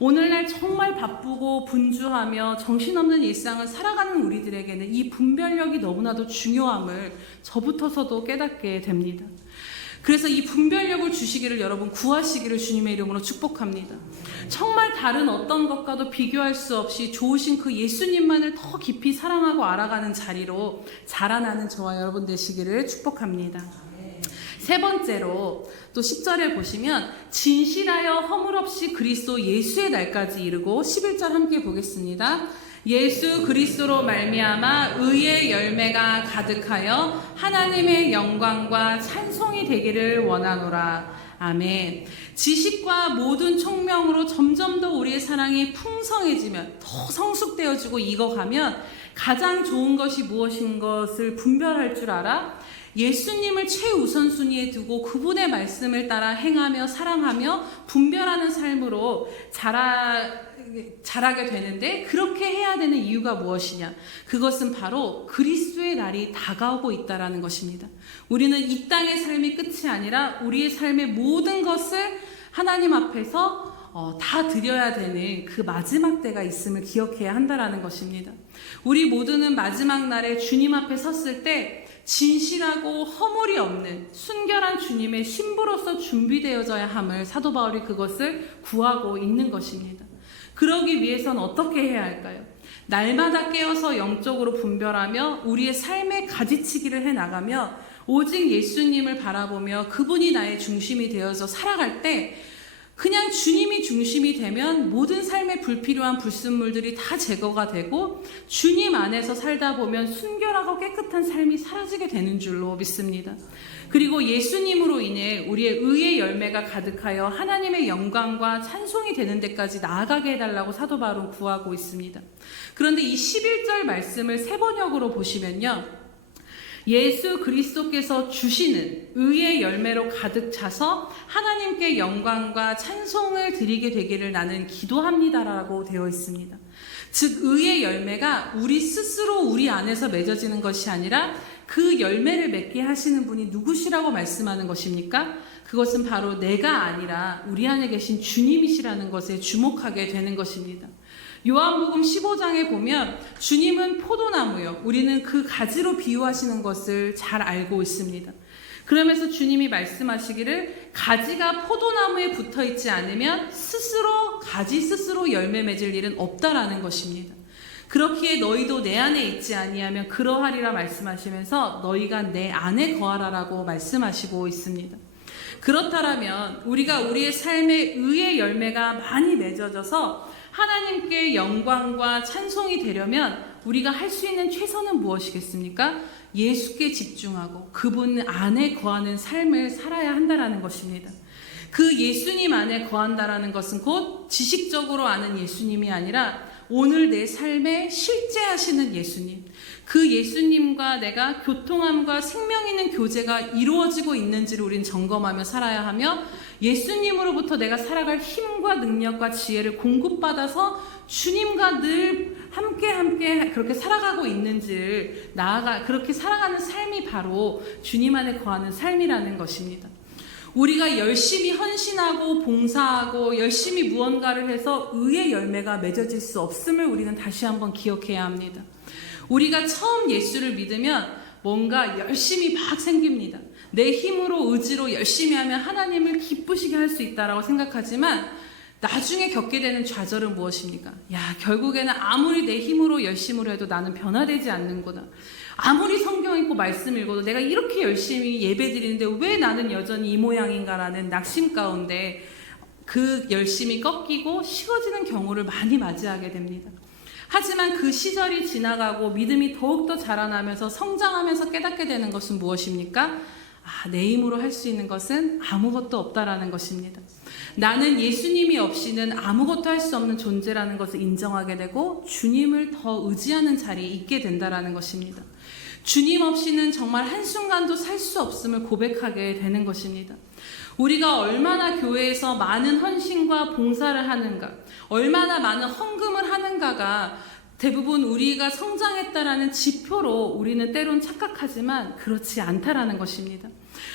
오늘날 정말 바쁘고 분주하며 정신없는 일상을 살아가는 우리들에게는 이 분별력이 너무나도 중요함을 저부터서도 깨닫게 됩니다. 그래서 이 분별력을 주시기를 여러분 구하시기를 주님의 이름으로 축복합니다. 정말 다른 어떤 것과도 비교할 수 없이 좋으신 그 예수님만을 더 깊이 사랑하고 알아가는 자리로 자라나는 저와 여러분 되시기를 축복합니다. 세 번째로 또 10절에 보시면 진실하여 허물 없이 그리스도 예수의 날까지 이르고 11절 함께 보겠습니다. 예수 그리스도로 말미암아 의의 열매가 가득하여 하나님의 영광과 찬송이 되기를 원하노라. 아멘. 지식과 모든 총명으로 점점 더 우리의 사랑이 풍성해지면 더 성숙되어지고 익어가면 가장 좋은 것이 무엇인 것을 분별할 줄 알아 예수님을 최우선순위에 두고 그분의 말씀을 따라 행하며 사랑하며 분별하는 삶으로 자라게 되는데 그렇게 해야 되는 이유가 무엇이냐? 그것은 바로 그리스도의 날이 다가오고 있다라는 것입니다. 우리는 이 땅의 삶이 끝이 아니라 우리의 삶의 모든 것을 하나님 앞에서 다 드려야 되는 그 마지막 때가 있음을 기억해야 한다라는 것입니다. 우리 모두는 마지막 날에 주님 앞에 섰을 때 진실하고 허물이 없는 순결한 주님의 신부로서 준비되어져야 함을 사도 바울이 그것을 구하고 있는 것입니다. 그러기 위해서는 어떻게 해야 할까요? 날마다 깨어서 영적으로 분별하며 우리의 삶의 가지치기를 해나가며 오직 예수님을 바라보며 그분이 나의 중심이 되어서 살아갈 때 그냥 주님이 중심이 되면 모든 삶에 불필요한 불순물들이 다 제거가 되고 주님 안에서 살다 보면 순결하고 깨끗한 삶이 사라지게 되는 줄로 믿습니다. 그리고 예수님으로 인해 우리의 의의 열매가 가득하여 하나님의 영광과 찬송이 되는 데까지 나아가게 해달라고 사도 바울은 구하고 있습니다. 그런데 이 11절 말씀을 세 번역으로 보시면요. 예수 그리스도께서 주시는 의의 열매로 가득 차서 하나님께 영광과 찬송을 드리게 되기를 나는 기도합니다라고 되어 있습니다. 즉 의의 열매가 우리 스스로 우리 안에서 맺어지는 것이 아니라 그 열매를 맺게 하시는 분이 누구시라고 말씀하는 것입니까? 그것은 바로 내가 아니라 우리 안에 계신 주님이시라는 것에 주목하게 되는 것입니다. 요한복음 15장에 보면 주님은 포도나무요. 우리는 그 가지로 비유하시는 것을 잘 알고 있습니다. 그러면서 주님이 말씀하시기를 가지가 포도나무에 붙어 있지 않으면 가지 스스로 열매 맺을 일은 없다라는 것입니다. 그렇기에 너희도 내 안에 있지 아니하면 그러하리라 말씀하시면서 너희가 내 안에 거하라라고 말씀하시고 있습니다. 그렇다면 우리가 우리의 삶에 의의 열매가 많이 맺어져서 하나님께 영광과 찬송이 되려면 우리가 할 수 있는 최선은 무엇이겠습니까? 예수께 집중하고 그분 안에 거하는 삶을 살아야 한다는 것입니다. 그 예수님 안에 거한다라는 것은 곧 지식적으로 아는 예수님이 아니라 오늘 내 삶에 실제 하시는 예수님, 그 예수님과 내가 교통함과 생명 있는 교제가 이루어지고 있는지를 우린 점검하며 살아야 하며 예수님으로부터 내가 살아갈 힘과 능력과 지혜를 공급받아서 주님과 늘 함께 그렇게 살아가고 있는지를 그렇게 살아가는 삶이 바로 주님 안에 거하는 삶이라는 것입니다. 우리가 열심히 헌신하고 봉사하고 열심히 무언가를 해서 의의 열매가 맺어질 수 없음을 우리는 다시 한번 기억해야 합니다. 우리가 처음 예수를 믿으면 뭔가 열심히 막 생깁니다. 내 힘으로 의지로 열심히 하면 하나님을 기쁘시게 할 수 있다라고 생각하지만 나중에 겪게 되는 좌절은 무엇입니까? 결국에는 아무리 내 힘으로 열심으로 해도 나는 변화되지 않는구나. 아무리 성경 읽고 말씀 읽어도 내가 이렇게 열심히 예배 드리는데 왜 나는 여전히 이 모양인가라는 낙심 가운데 그 열심이 꺾이고 식어지는 경우를 많이 맞이하게 됩니다. 하지만 그 시절이 지나가고 믿음이 더욱더 자라나면서 성장하면서 깨닫게 되는 것은 무엇입니까? 내 힘으로 할 수 있는 것은 아무것도 없다라는 것입니다. 나는 예수님이 없이는 아무것도 할 수 없는 존재라는 것을 인정하게 되고 주님을 더 의지하는 자리에 있게 된다라는 것입니다. 주님 없이는 정말 한순간도 살 수 없음을 고백하게 되는 것입니다. 우리가 얼마나 교회에서 많은 헌신과 봉사를 하는가, 얼마나 많은 헌금을 하는가가 대부분 우리가 성장했다라는 지표로 우리는 때론 착각하지만 그렇지 않다라는 것입니다.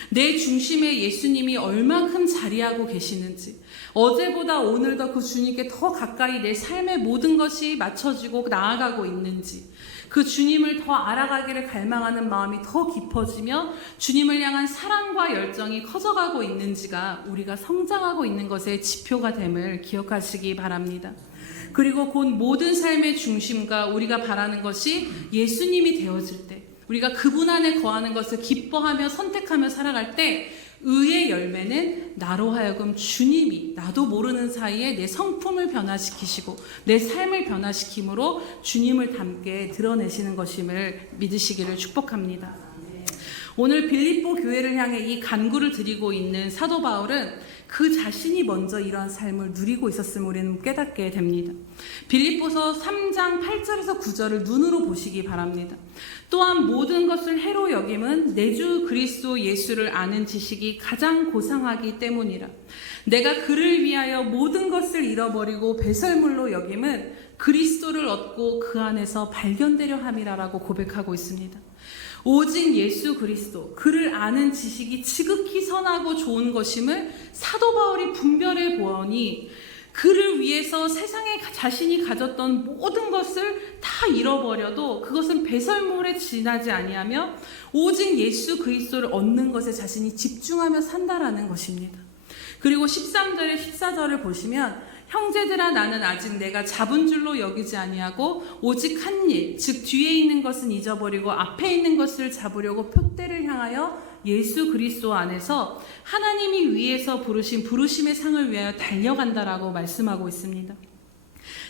내 중심에 예수님이 얼만큼 자리하고 계시는지, 어제보다 오늘 더 그 주님께 더 가까이 내 삶의 모든 것이 맞춰지고 나아가고 있는지, 그 주님을 더 알아가기를 갈망하는 마음이 더 깊어지며 주님을 향한 사랑과 열정이 커져가고 있는지가 우리가 성장하고 있는 것의 지표가 됨을 기억하시기 바랍니다. 그리고 곧 모든 삶의 중심과 우리가 바라는 것이 예수님이 되어질 때, 우리가 그분 안에 거하는 것을 기뻐하며 선택하며 살아갈 때 의의 열매는 나로 하여금 주님이 나도 모르는 사이에 내 성품을 변화시키시고 내 삶을 변화시킴으로 주님을 닮게 드러내시는 것임을 믿으시기를 축복합니다. 오늘 빌립보 교회를 향해 이 간구를 드리고 있는 사도 바울은 그 자신이 먼저 이러한 삶을 누리고 있었음을 우리는 깨닫게 됩니다. 빌립보서 3장 8절에서 9절을 눈으로 보시기 바랍니다. 또한 모든 것을 해로 여김은 내 주 그리스도 예수를 아는 지식이 가장 고상하기 때문이라. 내가 그를 위하여 모든 것을 잃어버리고 배설물로 여김은 그리스도를 얻고 그 안에서 발견되려 함이라라고 고백하고 있습니다. 오직 예수 그리스도, 그를 아는 지식이 지극히 선하고 좋은 것임을 사도 바울이 분별해 보아오니 그를 위해서 세상에 자신이 가졌던 모든 것을 다 잃어버려도 그것은 배설물에 지나지 아니하며 오직 예수 그리스도를 얻는 것에 자신이 집중하며 산다라는 것입니다. 그리고 13절에 14절을 보시면 형제들아 나는 아직 내가 잡은 줄로 여기지 아니하고 오직 한 일, 즉 뒤에 있는 것은 잊어버리고 앞에 있는 것을 잡으려고 표대를 향하여 예수 그리스도 안에서 하나님이 위에서 부르신 부르심의 상을 위하여 달려간다라고 말씀하고 있습니다.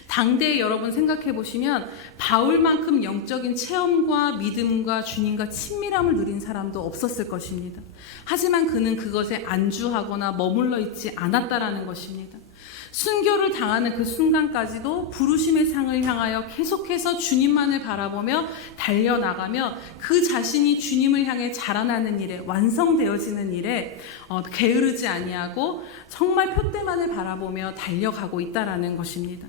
당대에 여러분 생각해 보시면 바울만큼 영적인 체험과 믿음과 주님과 친밀함을 누린 사람도 없었을 것입니다. 하지만 그는 그것에 안주하거나 머물러 있지 않았다라는 것입니다. 순교를 당하는 그 순간까지도 부르심의 상을 향하여 계속해서 주님만을 바라보며 달려나가며 그 자신이 주님을 향해 자라나는 일에, 완성되어지는 일에 게으르지 아니하고 정말 표대만을 바라보며 달려가고 있다라는 것입니다.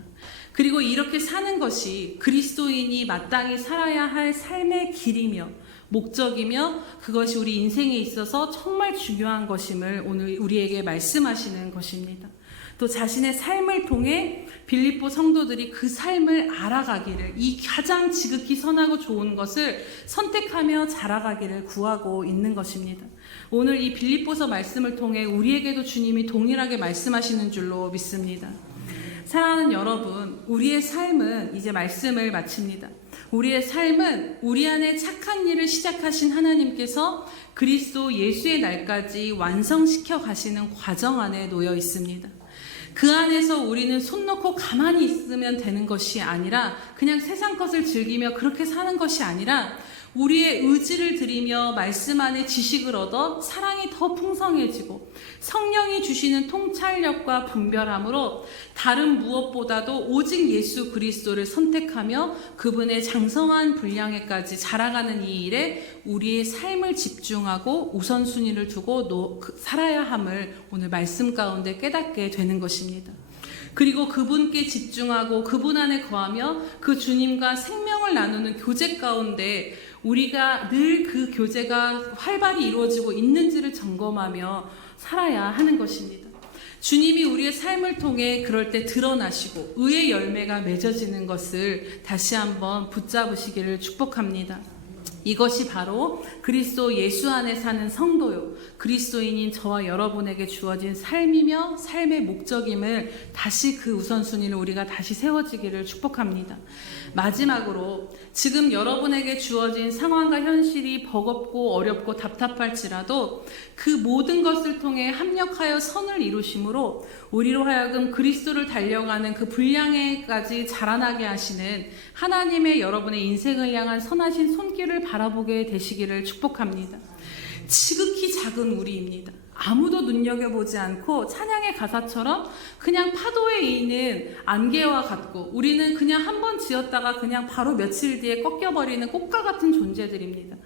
그리고 이렇게 사는 것이 그리스도인이 마땅히 살아야 할 삶의 길이며 목적이며 그것이 우리 인생에 있어서 정말 중요한 것임을 오늘 우리에게 말씀하시는 것입니다. 또 자신의 삶을 통해 빌립보 성도들이 그 삶을 알아가기를, 이 가장 지극히 선하고 좋은 것을 선택하며 자라가기를 구하고 있는 것입니다. 오늘 이 빌립보서 말씀을 통해 우리에게도 주님이 동일하게 말씀하시는 줄로 믿습니다. 사랑하는 여러분, 우리의 삶은 이제 말씀을 마칩니다. 우리의 삶은 우리 안에 착한 일을 시작하신 하나님께서 그리스도 예수의 날까지 완성시켜 가시는 과정 안에 놓여 있습니다. 그 안에서 우리는 손 놓고 가만히 있으면 되는 것이 아니라 그냥 세상 것을 즐기며 그렇게 사는 것이 아니라 우리의 의지를 들이며 말씀 안에 지식을 얻어 사랑이 더 풍성해지고 성령이 주시는 통찰력과 분별함으로 다른 무엇보다도 오직 예수 그리스도를 선택하며 그분의 장성한 분량에까지 자라가는 이 일에 우리의 삶을 집중하고 우선순위를 두고 살아야 함을 오늘 말씀 가운데 깨닫게 되는 것입니다. 그리고 그분께 집중하고 그분 안에 거하며 그 주님과 생명을 나누는 교제 가운데 우리가 늘 그 교제가 활발히 이루어지고 있는지를 점검하며 살아야 하는 것입니다. 주님이 우리의 삶을 통해 그럴 때 드러나시고 의의 열매가 맺어지는 것을 다시 한번 붙잡으시기를 축복합니다. 이것이 바로 그리스도 예수 안에 사는 성도요, 그리스도인인 저와 여러분에게 주어진 삶이며 삶의 목적임을 다시 그 우선순위를 우리가 다시 세워지기를 축복합니다. 마지막으로 지금 여러분에게 주어진 상황과 현실이 버겁고 어렵고 답답할지라도 그 모든 것을 통해 합력하여 선을 이루심으로 우리로 하여금 그리스도를 달려가는 그 분량에까지 자라나게 하시는 하나님의 여러분의 인생을 향한 선하신 손길을 바라보게 되시기를 축복합니다. 지극히 작은 우리입니다. 아무도 눈여겨보지 않고 찬양의 가사처럼 그냥 파도에 있는 안개와 같고 우리는 그냥 한번 지었다가 그냥 바로 며칠 뒤에 꺾여버리는 꽃과 같은 존재들입니다.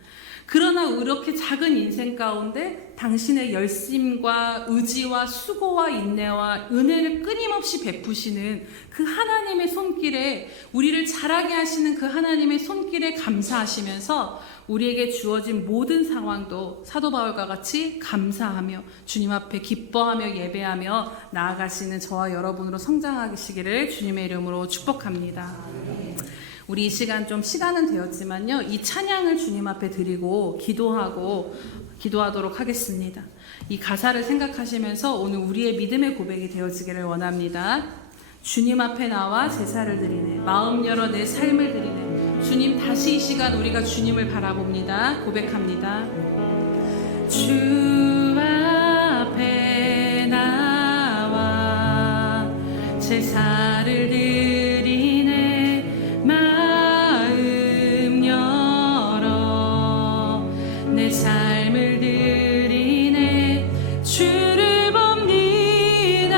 그러나 이렇게 작은 인생 가운데 당신의 열심과 의지와 수고와 인내와 은혜를 끊임없이 베푸시는 그 하나님의 손길에, 우리를 자라게 하시는 그 하나님의 손길에 감사하시면서 우리에게 주어진 모든 상황도 사도 바울과 같이 감사하며 주님 앞에 기뻐하며 예배하며 나아가시는 저와 여러분으로 성장하시기를 주님의 이름으로 축복합니다. 우리 이 시간 좀 시간은 되었지만요, 이 찬양을 주님 앞에 드리고 기도하도록 하겠습니다. 이 가사를 생각하시면서 오늘 우리의 믿음의 고백이 되어지기를 원합니다. 주님 앞에 나와 제사를 드리네, 마음 열어 내 삶을 드리네. 주님, 다시 이 시간 우리가 주님을 바라봅니다. 고백합니다. 주 앞에 나와 제사를 드리네, 마음 열어 내 삶을 드리네. 주를 봅니다.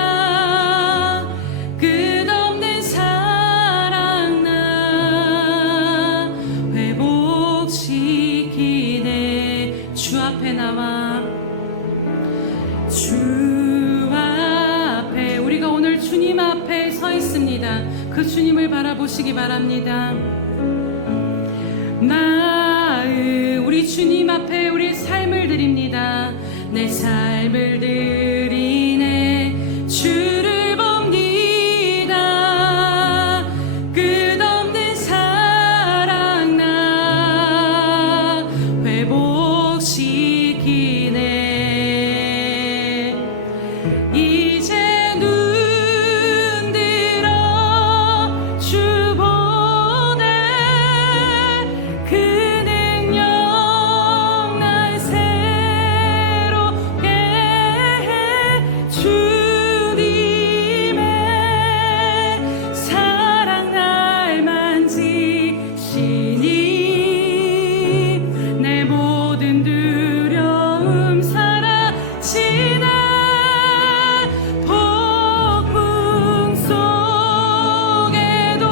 끝없는 사랑 나 회복시키네. 주 앞에 나와, 주 앞에, 우리가 오늘 주님 앞에 서 있습니다. 그 주님을 바라보시기 바랍니다. 마음, 우리 주님 앞에 우리 삶을 드립니다. 내 삶을 드리네. 주를 봅니다. 끝없는 사랑 나 회복시키네. 이제 눈 들어 주 보네. 그 능력 날 새롭게 해. 주님의 사랑 날 만지시니 내 모든 두려움 사라지네. 폭풍 속에도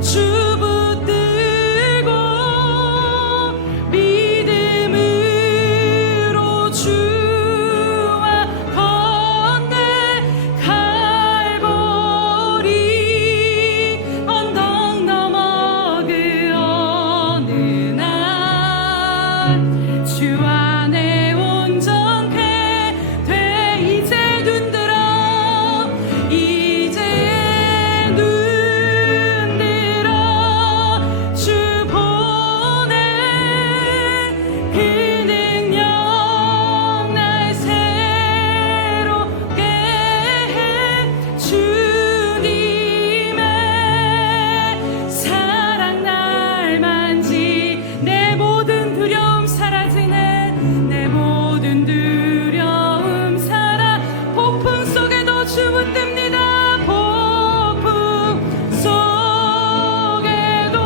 주 붙들고 믿음으로 주와 건네. 갈보리 언덕 넘어 그 어느 날 주 안에 온전케 돼. 이제 눈 들어, 이제 눈 들어 주 보네. 그 능력 날 새롭게 해. 주님의 사랑 날 만지 내 모든 두려움 사라지네. 내 모든 두려움 사라. 폭풍 속에도 주 붙듭니다. 폭풍 속에도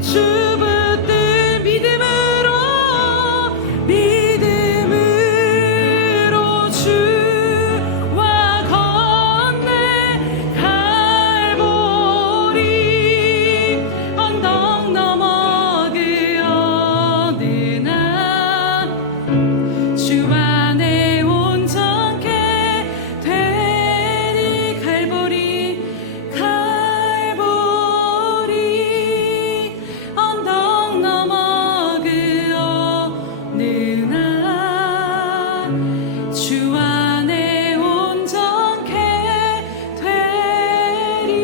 주 붙들. 믿음으로 주와 건네. 갈보리 언덕 넘어 그 어느 날 주 안에 온전케 되니. 갈보리 언덕 넘어 그 어느 날 주 안에 온전케 되리.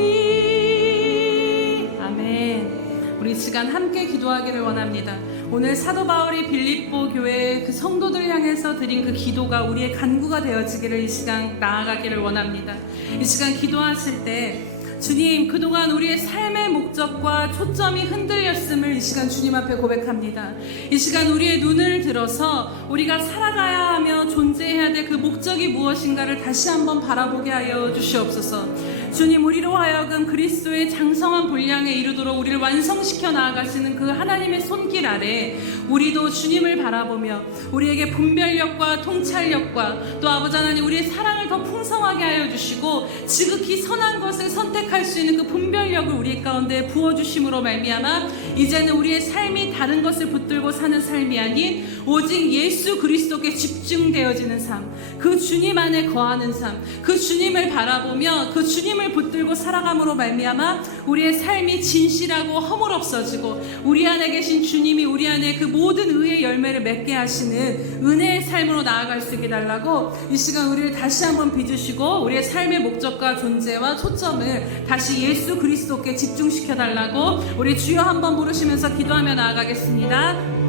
아멘. 우리 시간 함께 기도하기를 원합니다. 오늘 사도 바울이 빌립보 교회 그 성도들 향해서 드린 그 기도가 우리의 간구가 되어지기를 이 시간 나아가기를 원합니다. 이 시간 기도하실 때 주님, 그동안 우리의 삶의 목적과 초점이 흔들렸음을 이 시간 주님 앞에 고백합니다. 이 시간 우리의 눈을 들어서 우리가 살아가야 하며 존재해야 될 그 목적이 무엇인가를 다시 한번 바라보게 하여 주시옵소서. 주님, 우리로 하여금 그리스도의 장성한 분량에 이르도록 우리를 완성시켜 나아가시는 그 하나님의 손길 아래 우리도 주님을 바라보며 우리에게 분별력과 통찰력과 또 아버지 하나님 우리의 사랑을 더 풍성하게 하여 주시고 지극히 선한 것을 선택할 수 있는 그 분별력을 우리 가운데 부어주심으로 말미암아 이제는 우리의 삶이 다른 것을 붙들고 사는 삶이 아닌 오직 예수 그리스도께 집중되어지는 삶, 그 주님 안에 거하는 삶, 그 주님을 바라보며 그 주님을 붙들고 살아감으로 말미암아 우리의 삶이 진실하고 허물없어지고 우리 안에 계신 주님이 우리 안에 그 모든 의의 열매를 맺게 하시는 은혜의 삶으로 나아갈 수 있게 달라고 이 시간 우리를 다시 한번 빚으시고 우리의 삶의 목적과 존재와 초점을 다시 예수 그리스도께 집중시켜 달라고 우리 주여 한번 부르시면서 기도하며 나아가겠습니다.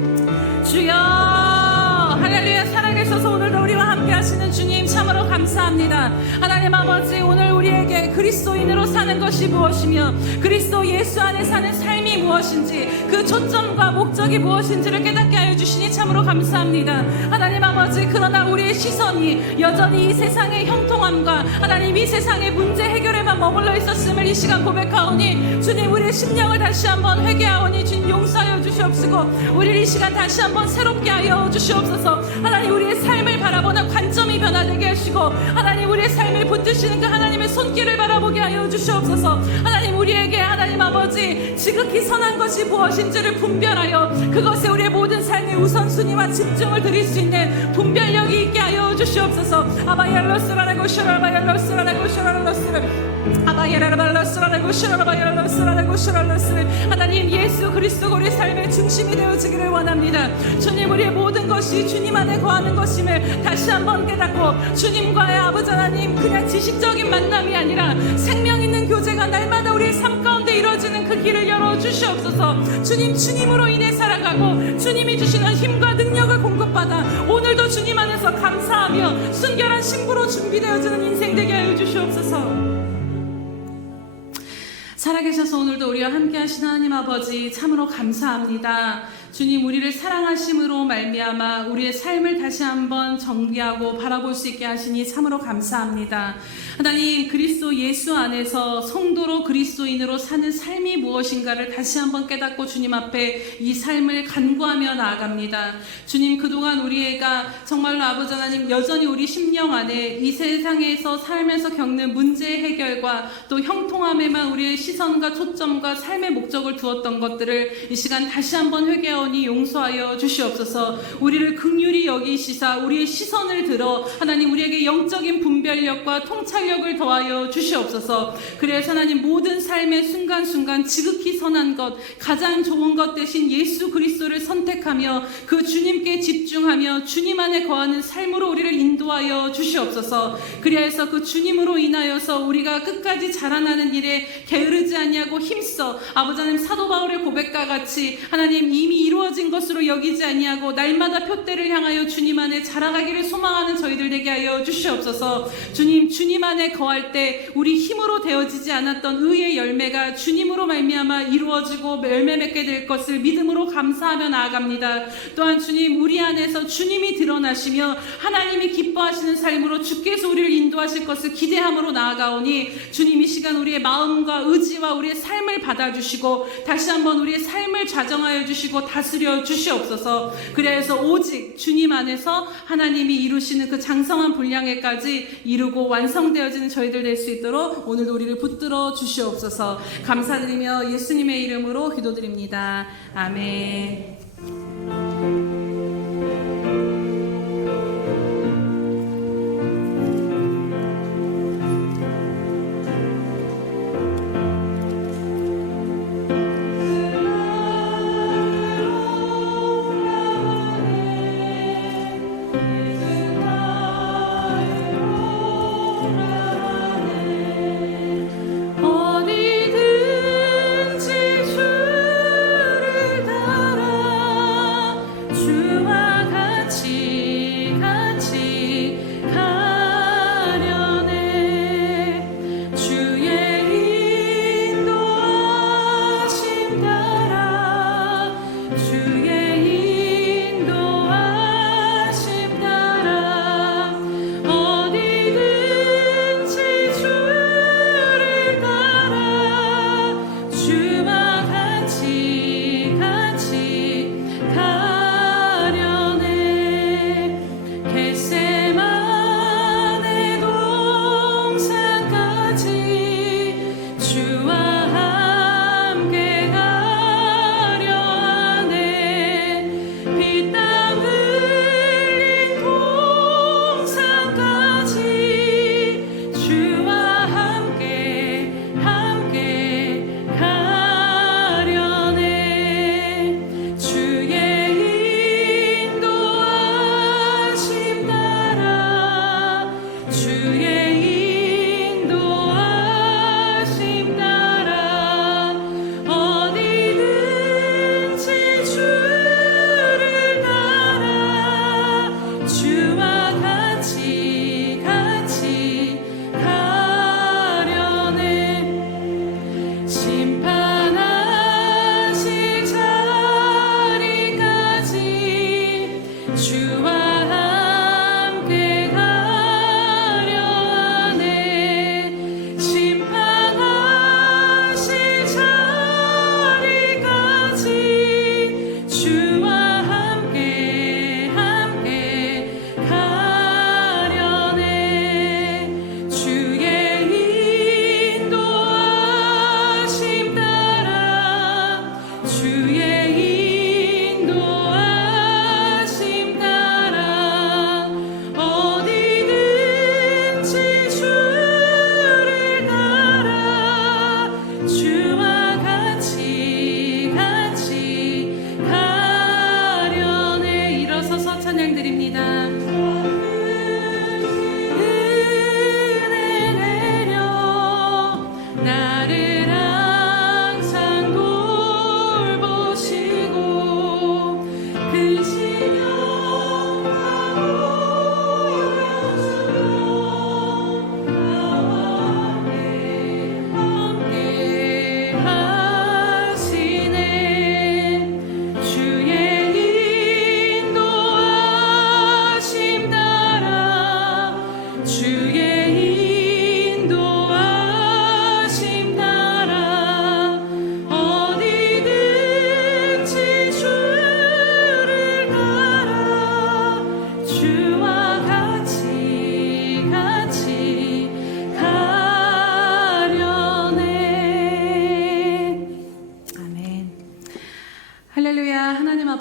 주여, 할렐루야. 살아계셔서 오늘도 우리와 함께 하시는 주님 참으로 감사합니다. 하나님 아버지, 오늘 우리에게 그리스도인으로 사는 것이 무엇이며 그리스도 예수 안에 사는 삶이 무엇인지 그 초점과 목적이 무엇인지를 깨닫게 하여 주시니 참으로 감사합니다. 하나님 아버지, 그러나 우리의 시선이 여전히 이 세상의 형통함과 하나님 이 세상의 문제 해결에만 머물러 있었음을 이 시간 고백하오니 주님, 우리의 심령을 다시 한번 회개하오니 주님 용서하여 주시옵시고 우리를 이 시간 다시 한번 새롭게 하여 주시옵소서. 하나님, 우리의 삶을 바라보는 관점이 변화되게 하시고 하나님, 우리의 삶을 붙드시는 그 하나님의 손길을 바라보게 하여 주시옵소서. 하나님, 우리에게 하나님 아버지 지극히 선한 것이 무엇인지를 분별하여 그것에 우리의 모든 삶의 우선순위와 집중을 드릴 수 있는 분별력이 있게 하여 주시옵소서. 아바얄로스라라고 슈라바얄로스라라고 슈라로스를 하나님, 예수 그리스도가 우리의 삶의 중심이 되어지기를 원합니다. 주님, 우리의 모든 것이 주님 안에 거하는 것임을 다시 한번 깨닫고 주님과의 아버지 하나님 그냥 지식적인 만남이 아니라 생명 있는 교제가 날마다 우리의 삶 가운데 이루어지는 그 길을 열어주시옵소서. 주님, 주님으로 인해 살아가고 주님이 주시는 힘과 능력을 공급받아 오늘도 주님 안에서 감사하며 순결한 신부로 준비되어지는 인생 되게 하여 주시옵소서. 살아계셔서 오늘도 우리와 함께 하신 하나님 아버지 참으로 감사합니다. 주님, 우리를 사랑하심으로 말미암아 우리의 삶을 다시 한번 정비하고 바라볼 수 있게 하시니 참으로 감사합니다. 하나님, 그리스도 예수 안에서 성도로 그리스도인으로 사는 삶이 무엇인가를 다시 한번 깨닫고 주님 앞에 이 삶을 간구하며 나아갑니다. 주님, 그동안 우리가 정말로 아버지 하나님 여전히 우리 심령 안에 이 세상에서 살면서 겪는 문제 해결과 또 형통함에만 우리의 시선과 초점과 삶의 목적을 두었던 것들을 이 시간 다시 한번 회개하오니 용서하여 주시옵소서. 우리를 긍휼히 여기시사 우리의 시선을 들어 하나님 우리에게 영적인 분별력과 통찰력을 더하여 주시옵소서. 그래서 하나님 모든 삶의 순간순간 지극히 선한 것, 가장 좋은 것 대신 예수 그리스도를 선택하며 그 주님께 집중하며 주님 안에 거하는 삶으로 우리를 인도하여 주시옵소서. 그래서 그 주님으로 인하여서 우리가 끝까지 자라나는 일에 게으르지 아니하고 힘써 아버지 하나님 사도 바울의 고백과 같이 하나님 이미 이루어진 것으로 여기지 아니하고 날마다 표대를 향하여 주님 안에 자라가기를 소망하는 저희들 되게 하여 주시옵소서. 주님, 주님 안에 거할 때 우리 힘으로 되어지지 않았던 의의 열매가 주님으로 말미암아 이루어지고 열매 맺게 될 것을 믿음으로 감사하며 나아갑니다. 또한 주님, 우리 안에서 주님이 드러나시며 하나님이 기뻐하시는 삶으로 주께서 우리를 인도하실 것을 기대함으로 나아가오니 주님, 이 시간 우리의 마음과 의지와 우리의 삶을 받아주시고 다시 한번 우리의 삶을 좌정하여 주시고 다스려 주시옵소서. 그래서 오직 주님 안에서 하나님이 이루시는 그 장성한 분량에까지 이루고 완성되어지는 저희들 될 수 있도록 오늘도 우리를 붙들어 주시옵소서. 감사드리며 예수님의 이름으로 기도드립니다. 아멘. 어디든지 주를 따라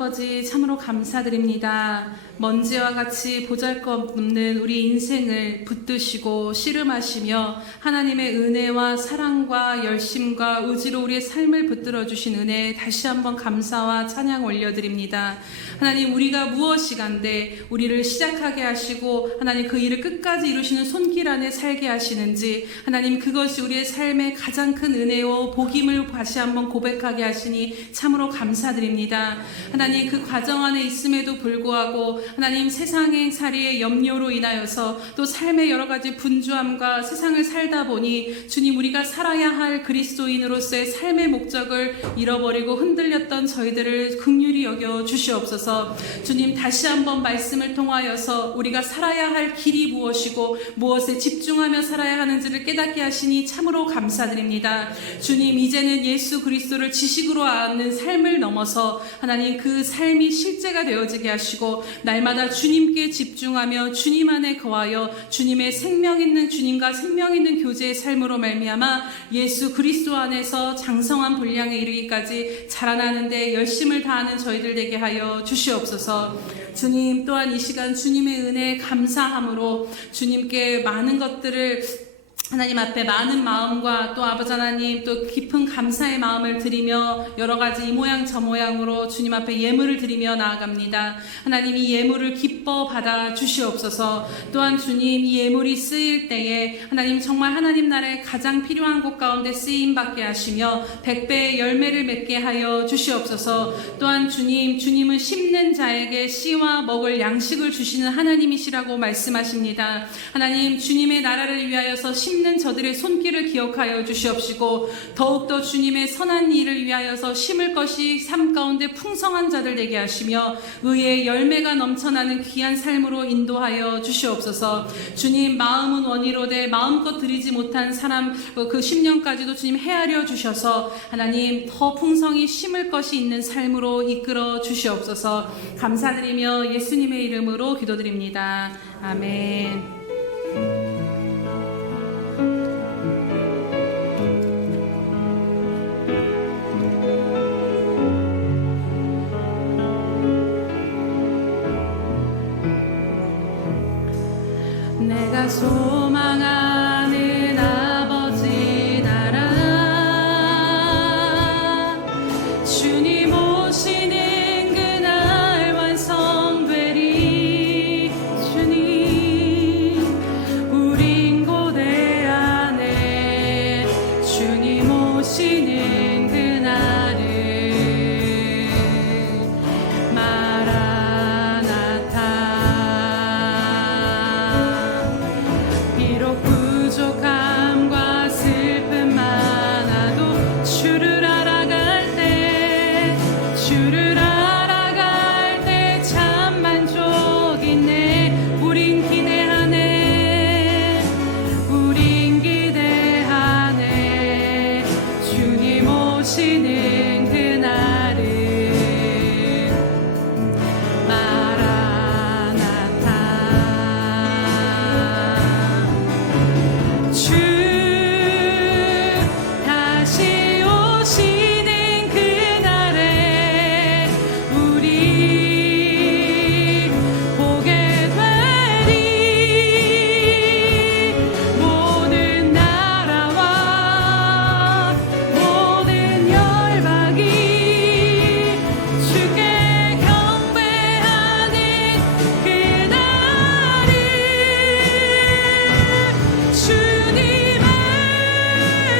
아버지 참으로 감사드립니다. 먼지와 같이 보잘것없는 우리 인생을 붙드시고 씨름하시며 하나님의 은혜와 사랑과 열심과 의지로 우리의 삶을 붙들어 주신 은혜에 다시 한번 감사와 찬양 올려드립니다. 하나님, 우리가 무엇이간데 우리를 시작하게 하시고 하나님 그 일을 끝까지 이루시는 손길 안에 살게 하시는지, 하나님 그것이 우리의 삶의 가장 큰 은혜요 복임을 다시 한번 고백하게 하시니 참으로 감사드립니다. 하나님, 그 과정 안에 있음에도 불구하고 하나님 세상의 살이의 염려로 인하여서 또 삶의 여러 가지 분주함과 세상을 살다 보니 주님, 우리가 살아야 할 그리스도인으로서의 삶의 목적을 잃어버리고 흔들렸던 저희들을 긍휼히 여겨 주시옵소서. 주님, 다시 한번 말씀을 통하여서 우리가 살아야 할 길이 무엇이고 무엇에 집중하며 살아야 하는지를 깨닫게 하시니 참으로 감사드립니다. 주님, 이제는 예수 그리스도를 지식으로 아는 삶을 넘어서 하나님 그 삶이 실제가 되어지게 하시고 날마다 주님께 집중하며 주님 안에 거하여 주님의 생명 있는 주님과 생명 있는 교제의 삶으로 말미암아 예수 그리스도 안에서 장성한 분량에 이르기까지 자라나는데 열심을 다하는 저희들 되게 하여 주시옵소서. 주님, 또한 이 시간 주님의 은혜에 감사함으로 주님께 많은 것들을 하나님 앞에 많은 마음과 또 아버지 하나님 또 깊은 감사의 마음을 드리며 여러 가지 이 모양 저 모양으로 주님 앞에 예물을 드리며 나아갑니다. 하나님, 이 예물을 기뻐 받아 주시옵소서. 또한 주님, 이 예물이 쓰일 때에 하나님 정말 하나님 나라에 가장 필요한 곳 가운데 쓰임 받게 하시며 100배의 열매를 맺게 하여 주시옵소서. 또한 주님, 주님은 심는 자에게 씨와 먹을 양식을 주시는 하나님이시라고 말씀하십니다. 하나님, 주님의 나라를 위하여서 심는 저들의 손길을 기억하여 주시옵시고 더욱더 주님의 선한 일을 위하여서 심을 것이 삶 가운데 풍성한 자들 되게 하시며 의의 열매가 넘쳐나는 귀한 삶으로 인도하여 주시옵소서. 주님, 마음은 원이로되 마음껏 드리지 못한 사람 그 10년까지도 주님 헤아려 주셔서 하나님 더 풍성히 심을 것이 있는 삶으로 이끌어 주시옵소서. 감사드리며 예수님의 이름으로 기도드립니다. 아멘. 내가 소망하는 아버지 나라, 주님 오시는 그날 완성되리. 주님, 우린 고대 안에 주님 오시는 그날을 비록 부족함과 슬픔 많아도 주를 알아갈 때 참 만족 있네. 우린 기대하네 주님 오시는 그날을 다시 오시는 그날에 우리 보게 되리. 모든 나라와 모든 열방이 주께 경배하는 그날을 주님의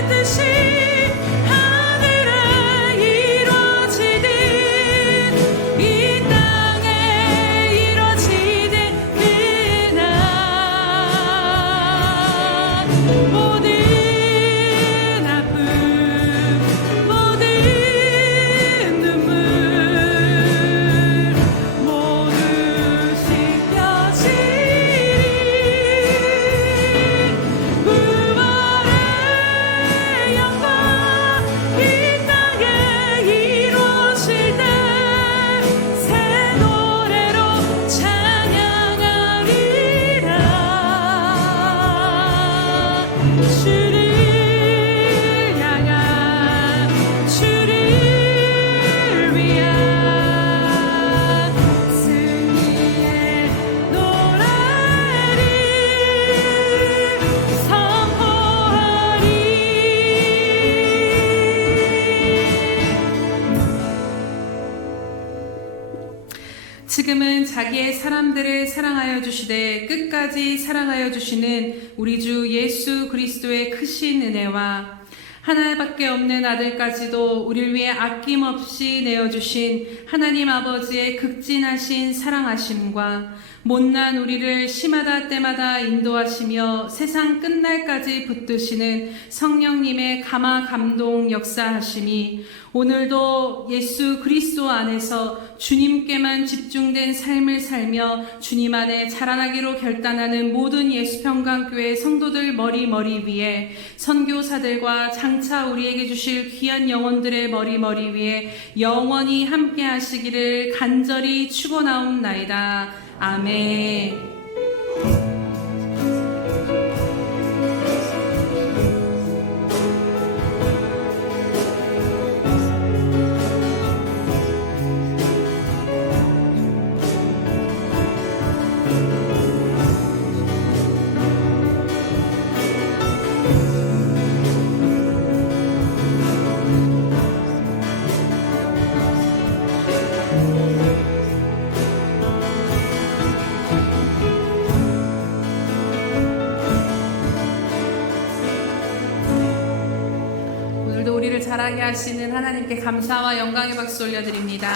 뜻이 지금은 자기의 사람들을 사랑하여 주시되 끝까지 사랑하여 주시는 우리 주 예수 그리스도의 크신 은혜와 하나밖에 없는 아들까지도 우리를 위해 아낌없이 내어주신 하나님 아버지의 극진하신 사랑하심과 못난 우리를 시마다 때마다 인도하시며 세상 끝날까지 붙드시는 성령님의 감화 감동 역사하심이 오늘도 예수 그리스도 안에서 주님께만 집중된 삶을 살며 주님 안에 자라나기로 결단하는 모든 예수평강교회 성도들 머리 위에 선교사들과 장차 우리에게 주실 귀한 영혼들의 머리 위에 영원히 함께 하시기를 간절히 축원하옵나이다. 아멘. 오늘도 우리를 자라게 하시는 하나님께 감사와 영광의 박수 올려드립니다.